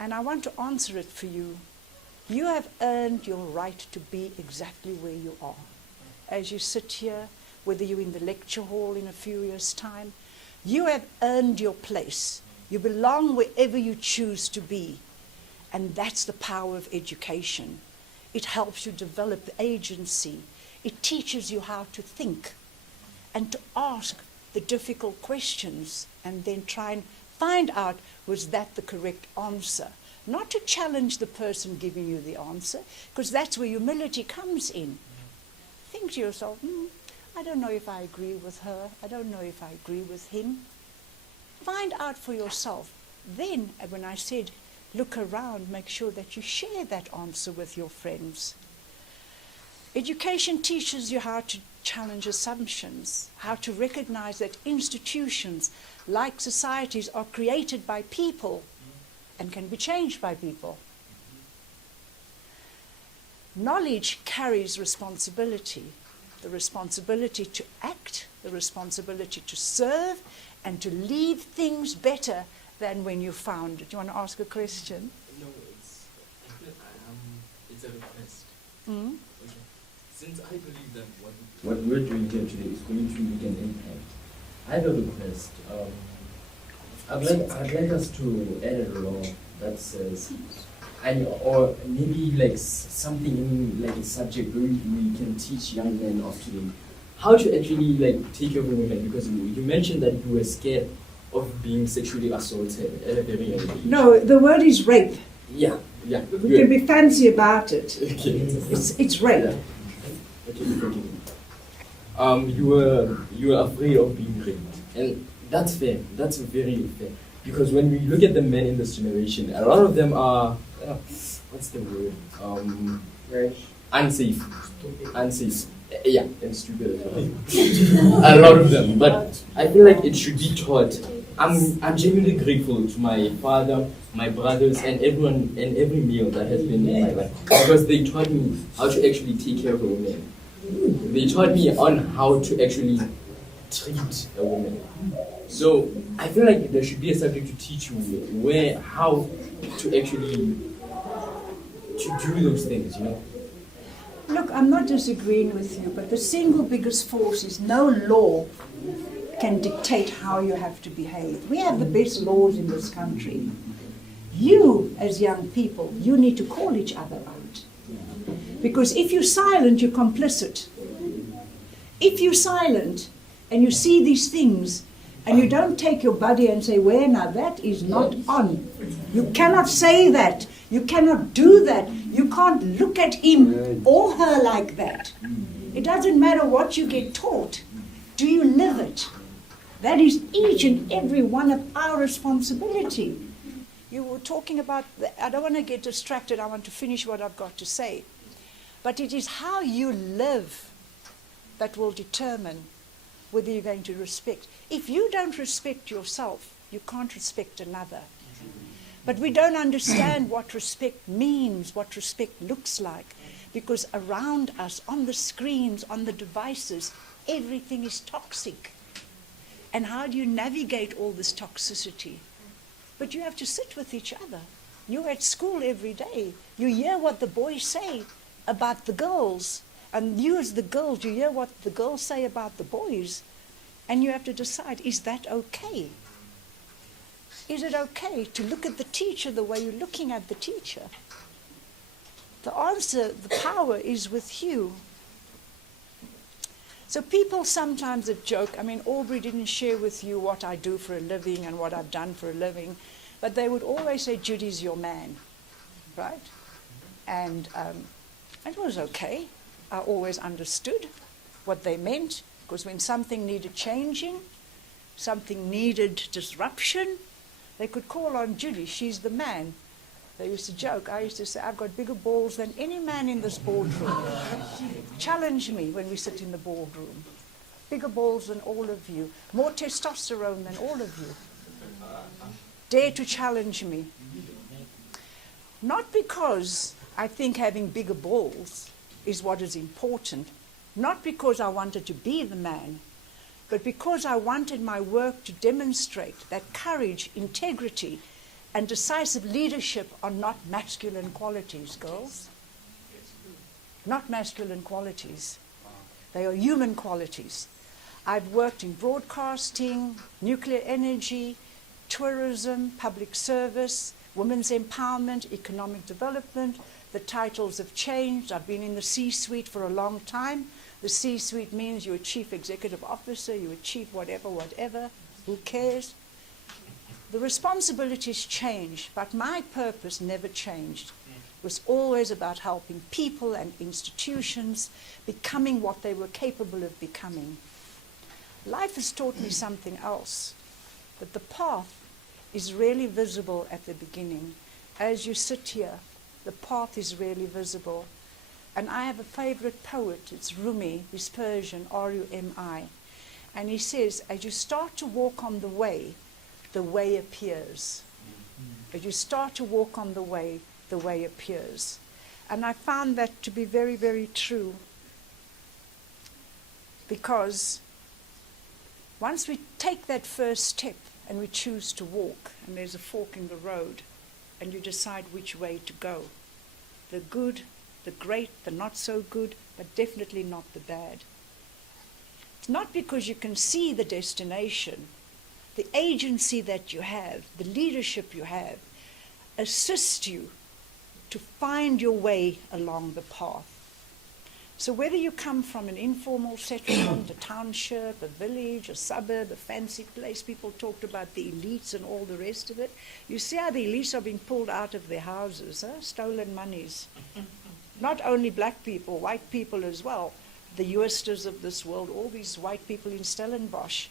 And I want to answer it for you. You have earned your right to be exactly where you are. As you sit here, whether you're in the lecture hall in a few years' time, you have earned your place. You belong wherever you choose to be. And that's the power of education. It helps you develop agency. It teaches you how to think and to ask the difficult questions and then try and find out, was that the correct answer? Not to challenge the person giving you the answer, because that's where humility comes in. Think to yourself, I don't know if I agree with her. I don't know if I agree with him. Find out for yourself. Then, when I said, look around, make sure that you share that answer with your friends. Education teaches you how to challenge assumptions, how to recognize that institutions, like societies, are created by people and can be changed by people. Knowledge carries responsibility, the responsibility to act, the responsibility to serve, and to leave things better than when you found it. Do you want to ask a question? No, it's a request. Mm-hmm. Okay. Since I believe that what we're doing here today is going to make an impact, I have a request. I'd like us to add a law that says, or maybe like something in like a subject where we can teach young men of today how to actually like take care of women, because you mentioned that you were scared of being sexually assaulted at a very young age. No, the word is rape. Yeah. We can be fancy about it. Okay. It's rape. Yeah. Okay. You were afraid of being raped, and that's fair. That's very fair. Because when we look at the men in this generation, a lot of them are what's the word? Unsafe. Unsafe. Yeah, and stupid as well. A lot of them. But I feel like it should be taught. I'm genuinely grateful to my father, my brothers, and everyone and every male that has been in my life, because they taught me how to actually take care of a woman. They taught me on how to actually treat a woman. So I feel like there should be a subject to teach you how to actually to do those things, you know. Look, I'm not disagreeing with you, but the single biggest force is no law can dictate how you have to behave. We have the best laws in this country. You, as young people, you need to call each other out. Because if you're silent, you're complicit. If you're silent and you see these things and you don't take your buddy and say, well, now that is not on. You cannot say that. You cannot do that. You can't look at him or her like that. It doesn't matter what you get taught. Do you live it? That is each and every one of our responsibility. You were talking about, I don't want to get distracted. I want to finish what I've got to say. But it is how you live that will determine whether you're going to respect. If you don't respect yourself, you can't respect another. But we don't understand what respect means, what respect looks like, because around us, on the screens, on the devices, everything is toxic. And how do you navigate all this toxicity? But you have to sit with each other. You're at school every day. You hear what the boys say about the girls. And you as the girls, you hear what the girls say about the boys. And you have to decide, is that okay? Is it okay to look at the teacher the way you're looking at the teacher? The answer, the power is with you. So people sometimes that joke, I mean, Aubrey didn't share with you what I do for a living and what I've done for a living, but they would always say, Judy's your man, right? And it was okay. I always understood what they meant, because when something needed changing, something needed disruption, they could call on Judy, she's the man. They used to joke, I used to say, I've got bigger balls than any man in this boardroom. Challenge me when we sit in the boardroom. Bigger balls than all of you. More testosterone than all of you. Dare to challenge me. Not because I think having bigger balls is what is important. Not because I wanted to be the man, but because I wanted my work to demonstrate that courage, integrity, and decisive leadership are not masculine qualities, girls. Not masculine qualities. They are human qualities. I've worked in broadcasting, nuclear energy, tourism, public service, women's empowerment, economic development. The titles have changed. I've been in the C-suite for a long time. The C-suite means you're a chief executive officer, you're a chief whatever. Who cares? The responsibilities change, but my purpose never changed. It was always about helping people and institutions becoming what they were capable of becoming. Life has taught me something else, that the path is really visible at the beginning. As you sit here, the path is really visible. And I have a favorite poet, it's Rumi, he's Persian, R-U-M-I. And he says, as you start to walk on the way appears. As you start to walk on the way appears. And I found that to be very, very true. Because once we take that first step and we choose to walk, and there's a fork in the road, and you decide which way to go, the good, the great, the not so good, but definitely not the bad. It's not because you can see the destination. The agency that you have, the leadership you have, assists you to find your way along the path. So whether you come from an informal settlement, a township, a village, a suburb, a fancy place, people talked about the elites and all the rest of it. You see how the elites are being pulled out of their houses, stolen monies. Not only black people, white people as well. The Eusters of this world, all these white people in Stellenbosch.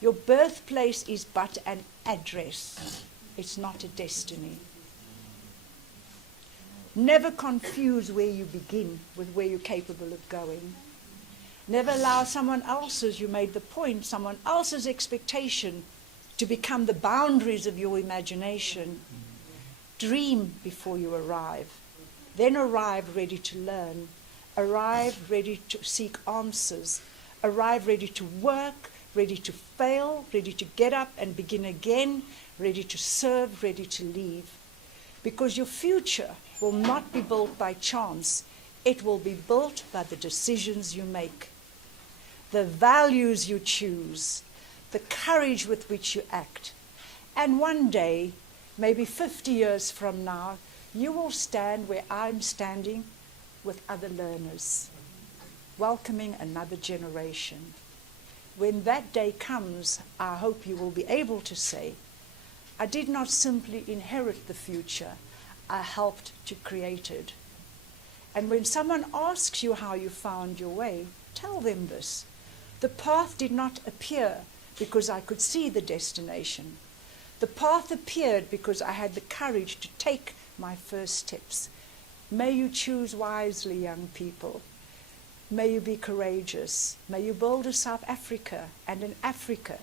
Your birthplace is but an address. It's not a destiny. Never confuse where you begin with where you're capable of going. Never allow someone else's, you made the point, someone else's expectation to become the boundaries of your imagination. Dream before you arrive. Then arrive ready to learn. Arrive ready to seek answers. Arrive ready to work, ready to fail, ready to get up and begin again, ready to serve, ready to leave. Because your future will not be built by chance. It will be built by the decisions you make, the values you choose, the courage with which you act. And one day, maybe 50 years from now, you will stand where I'm standing with other learners, welcoming another generation. When that day comes, I hope you will be able to say, I did not simply inherit the future, I helped to create it. And when someone asks you how you found your way, tell them this. The path did not appear because I could see the destination. The path appeared because I had the courage to take my first steps. May you choose wisely, young people. May you be courageous. May you build a South Africa and an Africa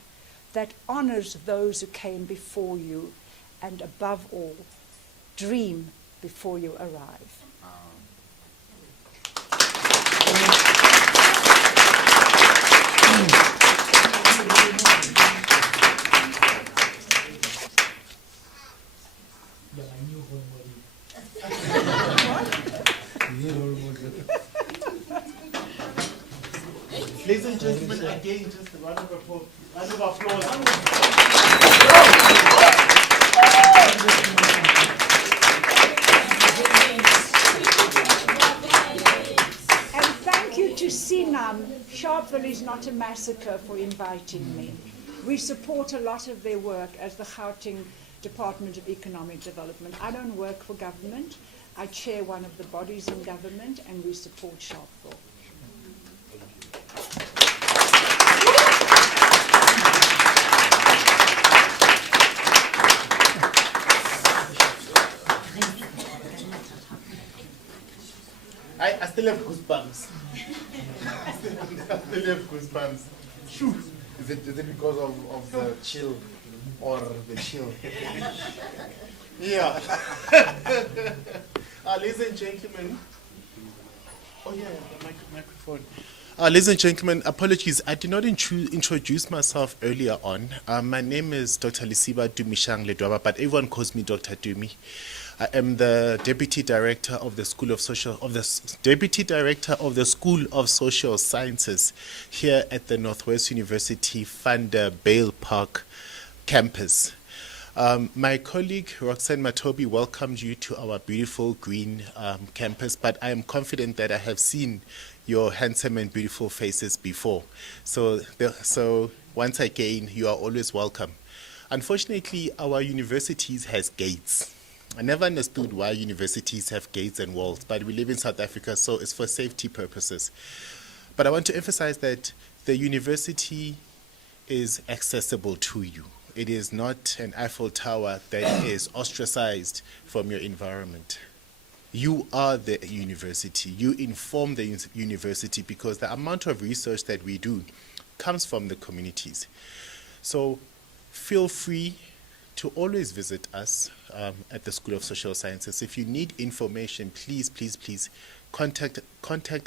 that honors those who came before you, and above all, dream before you arrive. Ladies and gentlemen, again, just a round of applause. And thank you to Sinam. Sharpeville is not a massacre for inviting me. We support a lot of their work as the Gauteng Department of Economic Development. I don't work for government. I chair one of the bodies in government, and we support Sharpeville. I still have goosebumps. I still have goosebumps. Shoo. Is it because of the chill or the chill? Yeah. Ladies and gentlemen. Oh yeah, the microphone. Ladies and gentlemen, apologies. I did not introduce myself earlier on. My name is Dr. Lisiba Dumishang Ledwaba, but everyone calls me Dr. Dumi. I am the Deputy Director of the School of Social Sciences here at the Northwest University Vanderbijl Park campus. My colleague Roxanne Matobi welcomed you to our beautiful green campus, but I am confident that I have seen your handsome and beautiful faces before. So once again, you are always welcome. Unfortunately, our universities has gates. I never understood why universities have gates and walls, but we live in South Africa, so it's for safety purposes. But I want to emphasize that the university is accessible to you. It is not an Eiffel Tower that is ostracized from your environment. You are the university. You inform the university because the amount of research that we do comes from the communities. So feel free to always visit us at the School of Social Sciences. If you need information, please contact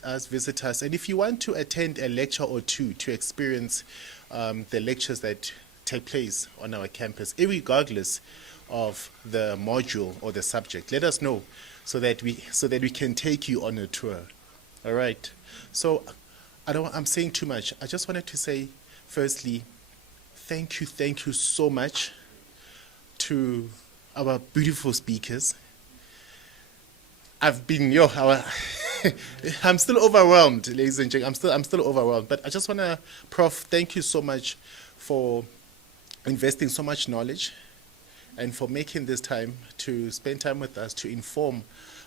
us, visit us. And if you want to attend a lecture or two to experience the lectures that take place on our campus, irregardless of the module or the subject, let us know so that we can take you on a tour. All right. So I'm saying too much. I just wanted to say, firstly, thank you so much to our beautiful speakers. I'm still overwhelmed, ladies and gentlemen. I'm still overwhelmed. But I just want to, Prof, thank you so much for investing so much knowledge and for making this time to spend time with us to inform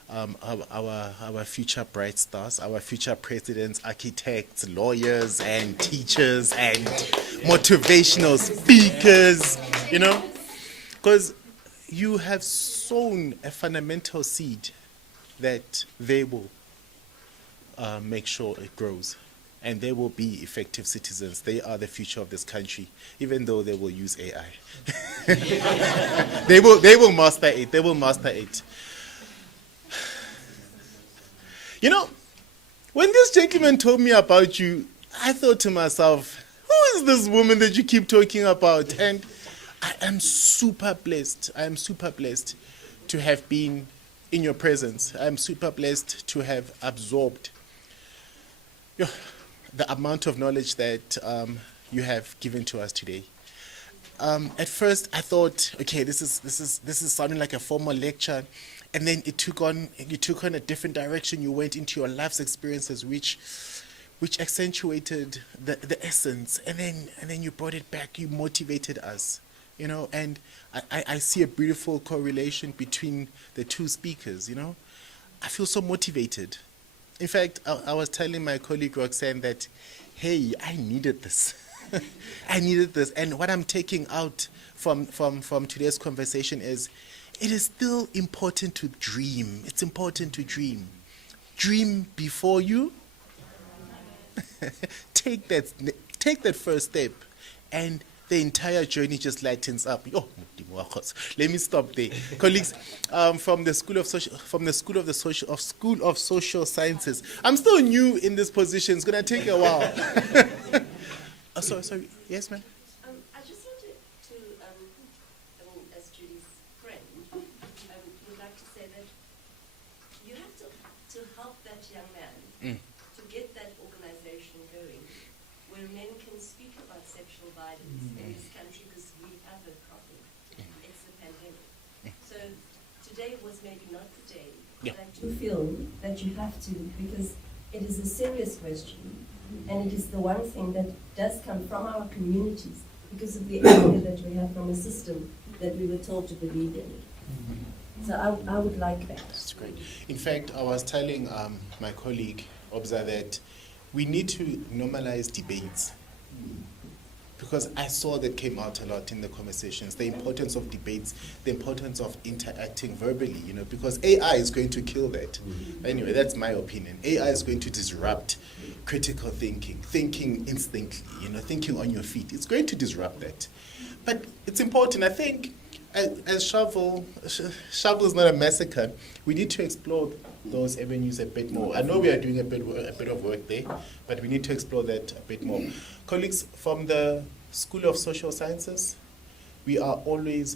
our future bright stars, our future presidents, architects, lawyers, and teachers, and motivational speakers, you know, because you have sown a fundamental seed that they will make sure it grows, and they will be effective citizens. They are the future of this country, even though they will use AI. They will master it. They will master it. You know, when this gentleman told me about you, I thought to myself, who is this woman that you keep talking about? And I am super blessed. I am super blessed to have been in your presence. I am super blessed to have absorbed the amount of knowledge that you have given to us today. At first, I thought, okay, this is sounding like a formal lecture, and then you took on a different direction. You went into your life's experiences, which accentuated the essence, and then you brought it back. You motivated us, and I see a beautiful correlation between the two speakers. I feel so motivated. In fact, I was telling my colleague Roxanne that, hey, I needed this. I needed this. And what I'm taking out from today's conversation is, it is still important to dream. It's important to dream. Dream before you take that first step, and the entire journey just lightens up. Let me stop there, colleagues. From the School of Social Sciences. I'm still new in this position. It's gonna take a while. Sorry. Yes, ma'am. I just wanted to, as Judy's friend, would like to say that you have to help that young man to get that organization going, where men can speak about sexual violence in this country, because we have a problem. It's the pandemic. So today was maybe not the day, but I do feel that you have to, because it is a serious question. And it is the one thing that does come from our communities because of the anger that we have from a system that we were told to believe in. So I would like that. That's great. In fact, I was telling my colleague, Obza, that we need to normalize debates, because I saw that came out a lot in the conversations, the importance of debates, the importance of interacting verbally, because AI is going to kill that. Anyway, that's my opinion. AI is going to disrupt critical thinking instantly, thinking on your feet. It's going to disrupt that. But it's important, I think, as Sharpeville is not a massacre, we need to explore those avenues a bit more. I know we are doing a bit of work there, but we need to explore that a bit more. Colleagues from the School of Social Sciences, we are always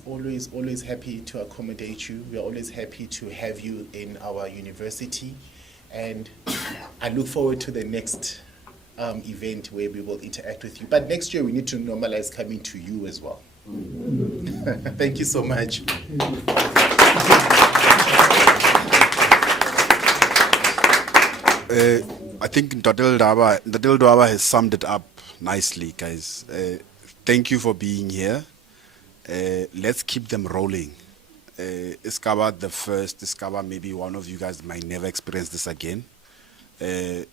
happy to accommodate you. We are always happy to have you in our university. And I look forward to the next event where we will interact with you. But next year, we need to normalize coming to you as well. Thank you so much. I think Datil Dwaba has summed it up nicely, guys. Thank you for being here. Let's keep them rolling. Iskaba the first, Iskaba maybe one of you guys might never experience this again.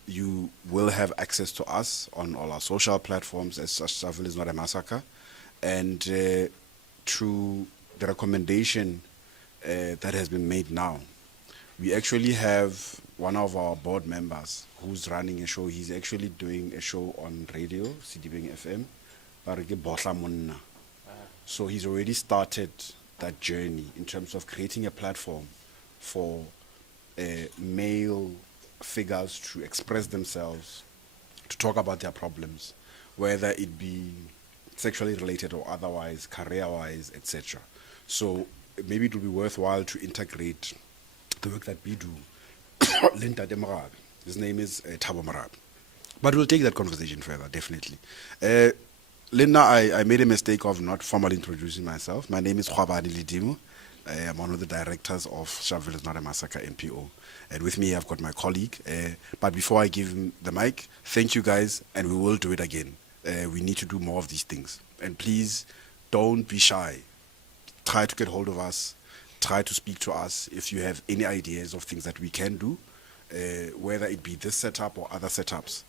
You will have access to us on all our social platforms, as Sharpeville is not a massacre. And through the recommendation that has been made now, we actually have one of our board members who's running a show. He's actually doing a show on radio, CDBing FM. So he's already started that journey in terms of creating a platform for male figures to express themselves, to talk about their problems, whether it be sexually related or otherwise, career-wise, etc. So maybe it will be worthwhile to integrate the work that we do. Linda Demarab. His name is Thabo Marab. But we'll take that conversation further, definitely. Linda, I made a mistake of not formally introducing myself. My name is Khwabani Lidimo. I am one of the directors of Sharpeville is not a massacre NPO. And with me, I've got my colleague. But before I give him the mic, thank you guys, and we will do it again. We need to do more of these things. And please, don't be shy. Try to get hold of us. Try to speak to us if you have any ideas of things that we can do, whether it be this setup or other setups.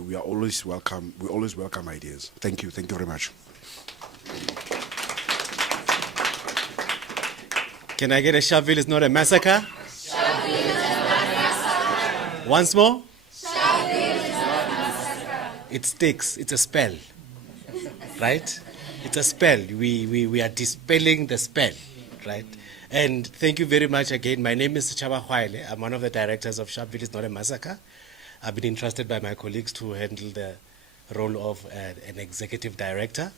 We are always welcome. We always welcome ideas. Thank you. Thank you very much. Can I get a Sharpeville is not a massacre? Sharpeville is not a massacre. Once more? Sharpeville is not a massacre. It sticks. It's a spell. Right? It's a spell. We are dispelling the spell. Right? And thank you very much again. My name is Chaba Hwaile. I'm one of the directors of Sharpeville is not a massacre. I've been entrusted by my colleagues to handle the role of an executive director,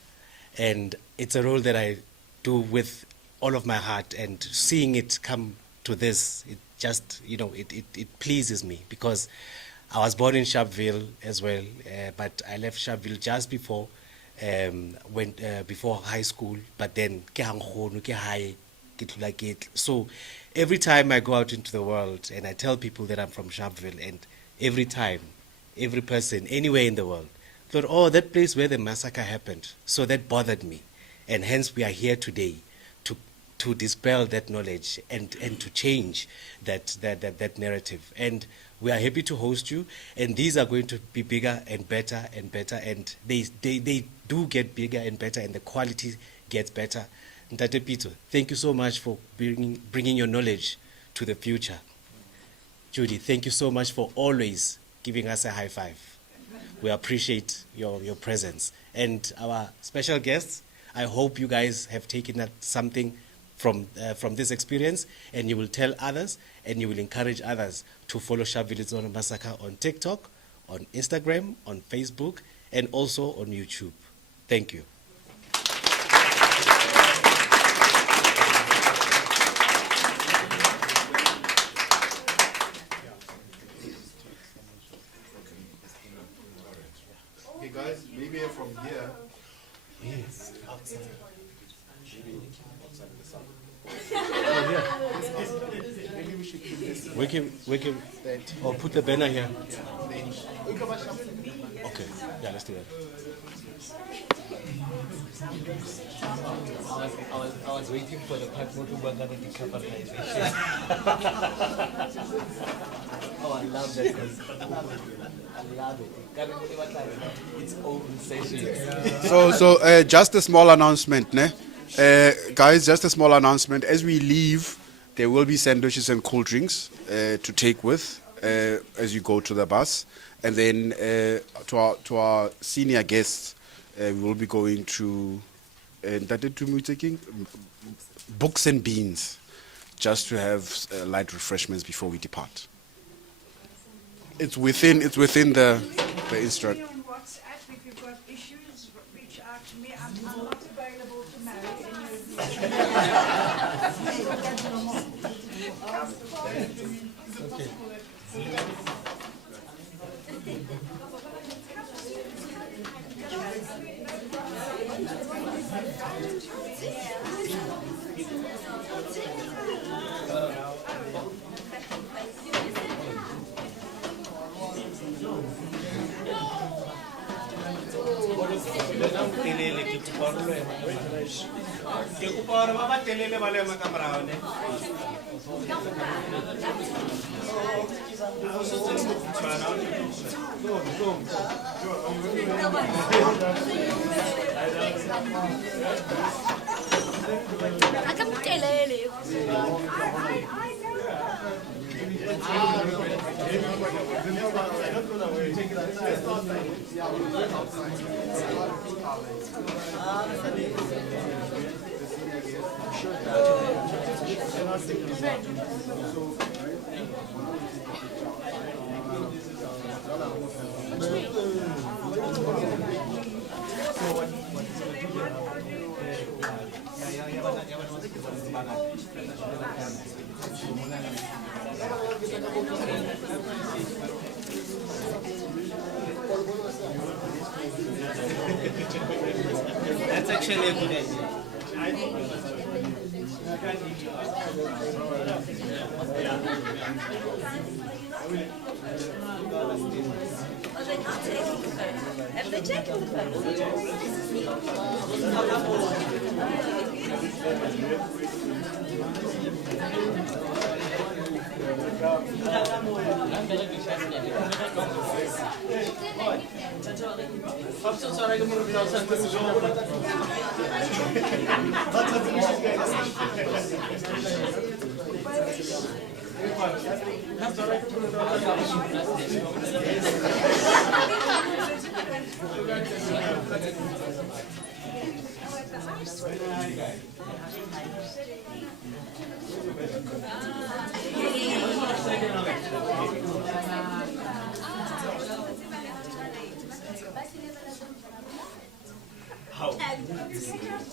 and it's a role that I do with all of my heart, and seeing it come to this, it just, it pleases me, because I was born in Sharpeville as well, but I left Sharpeville just before before high school, but then so every time I go out into the world and I tell people that I'm from Sharpeville, and every time, every person anywhere in the world thought, oh, that place where the massacre happened, so that bothered me, and hence we are here today to dispel that knowledge and to change that narrative. And we are happy to host you, and these are going to be bigger and better, and they do get bigger and better, and the quality gets better. Ntate Pito, thank you so much for bringing your knowledge to the future. Judy, thank you so much for always giving us a high five. We appreciate your presence. And our special guests, I hope you guys have taken something from this experience, and you will tell others, and you will encourage others to follow Sharpeville Massacre on TikTok, on Instagram, on Facebook, and also on YouTube. Thank you. Okay, guys, maybe from here. Yes, outside. Maybe we should keep this. We can, or put the banner here. Okay, yeah, let's do that. I was waiting for the partner to work on the decarbonization. Oh, I love that. I love it. Its own session. So just a small announcement, ne? Guys, just a small announcement. As we leave, there will be sandwiches and cold drinks to take with as you go to the bus. And then to our senior guests, we will be going to books and beans, just to have light refreshments before we depart. It's within the instruct. On WhatsApp, if you've got issues, reach out to me. I'm not available to marry That's actually a good idea. Are they not taking the photo? Have they taken the photo?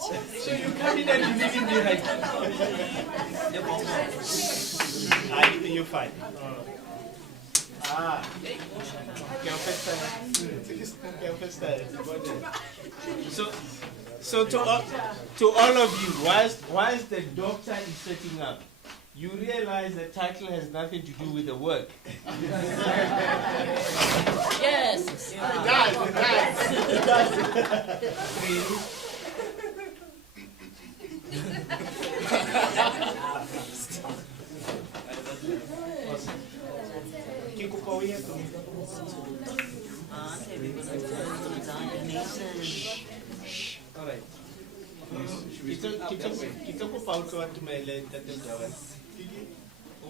So you come in and you leave him behind. You're fine. So to all of you, whilst the doctor is setting up, you realize the title has nothing to do with the work. Yes. It does. All right. Kita ko paul ko watumele tatel jawan.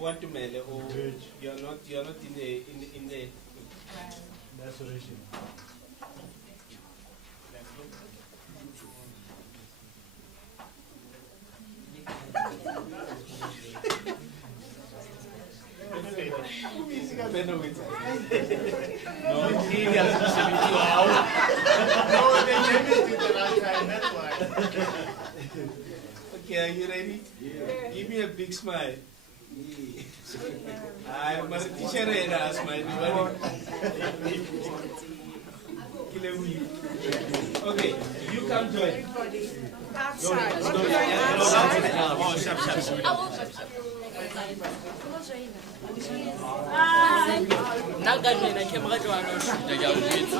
Watumele or you're not in the Restoration. No, he has 72 hours. No, they never did the last time, that's why. Okay, are you ready? Yeah. Give me a big smile. I'm a teacher and I smile. Okay, you come join. Outside. Oh, sharp. Nakani camera jwana shoot ya video.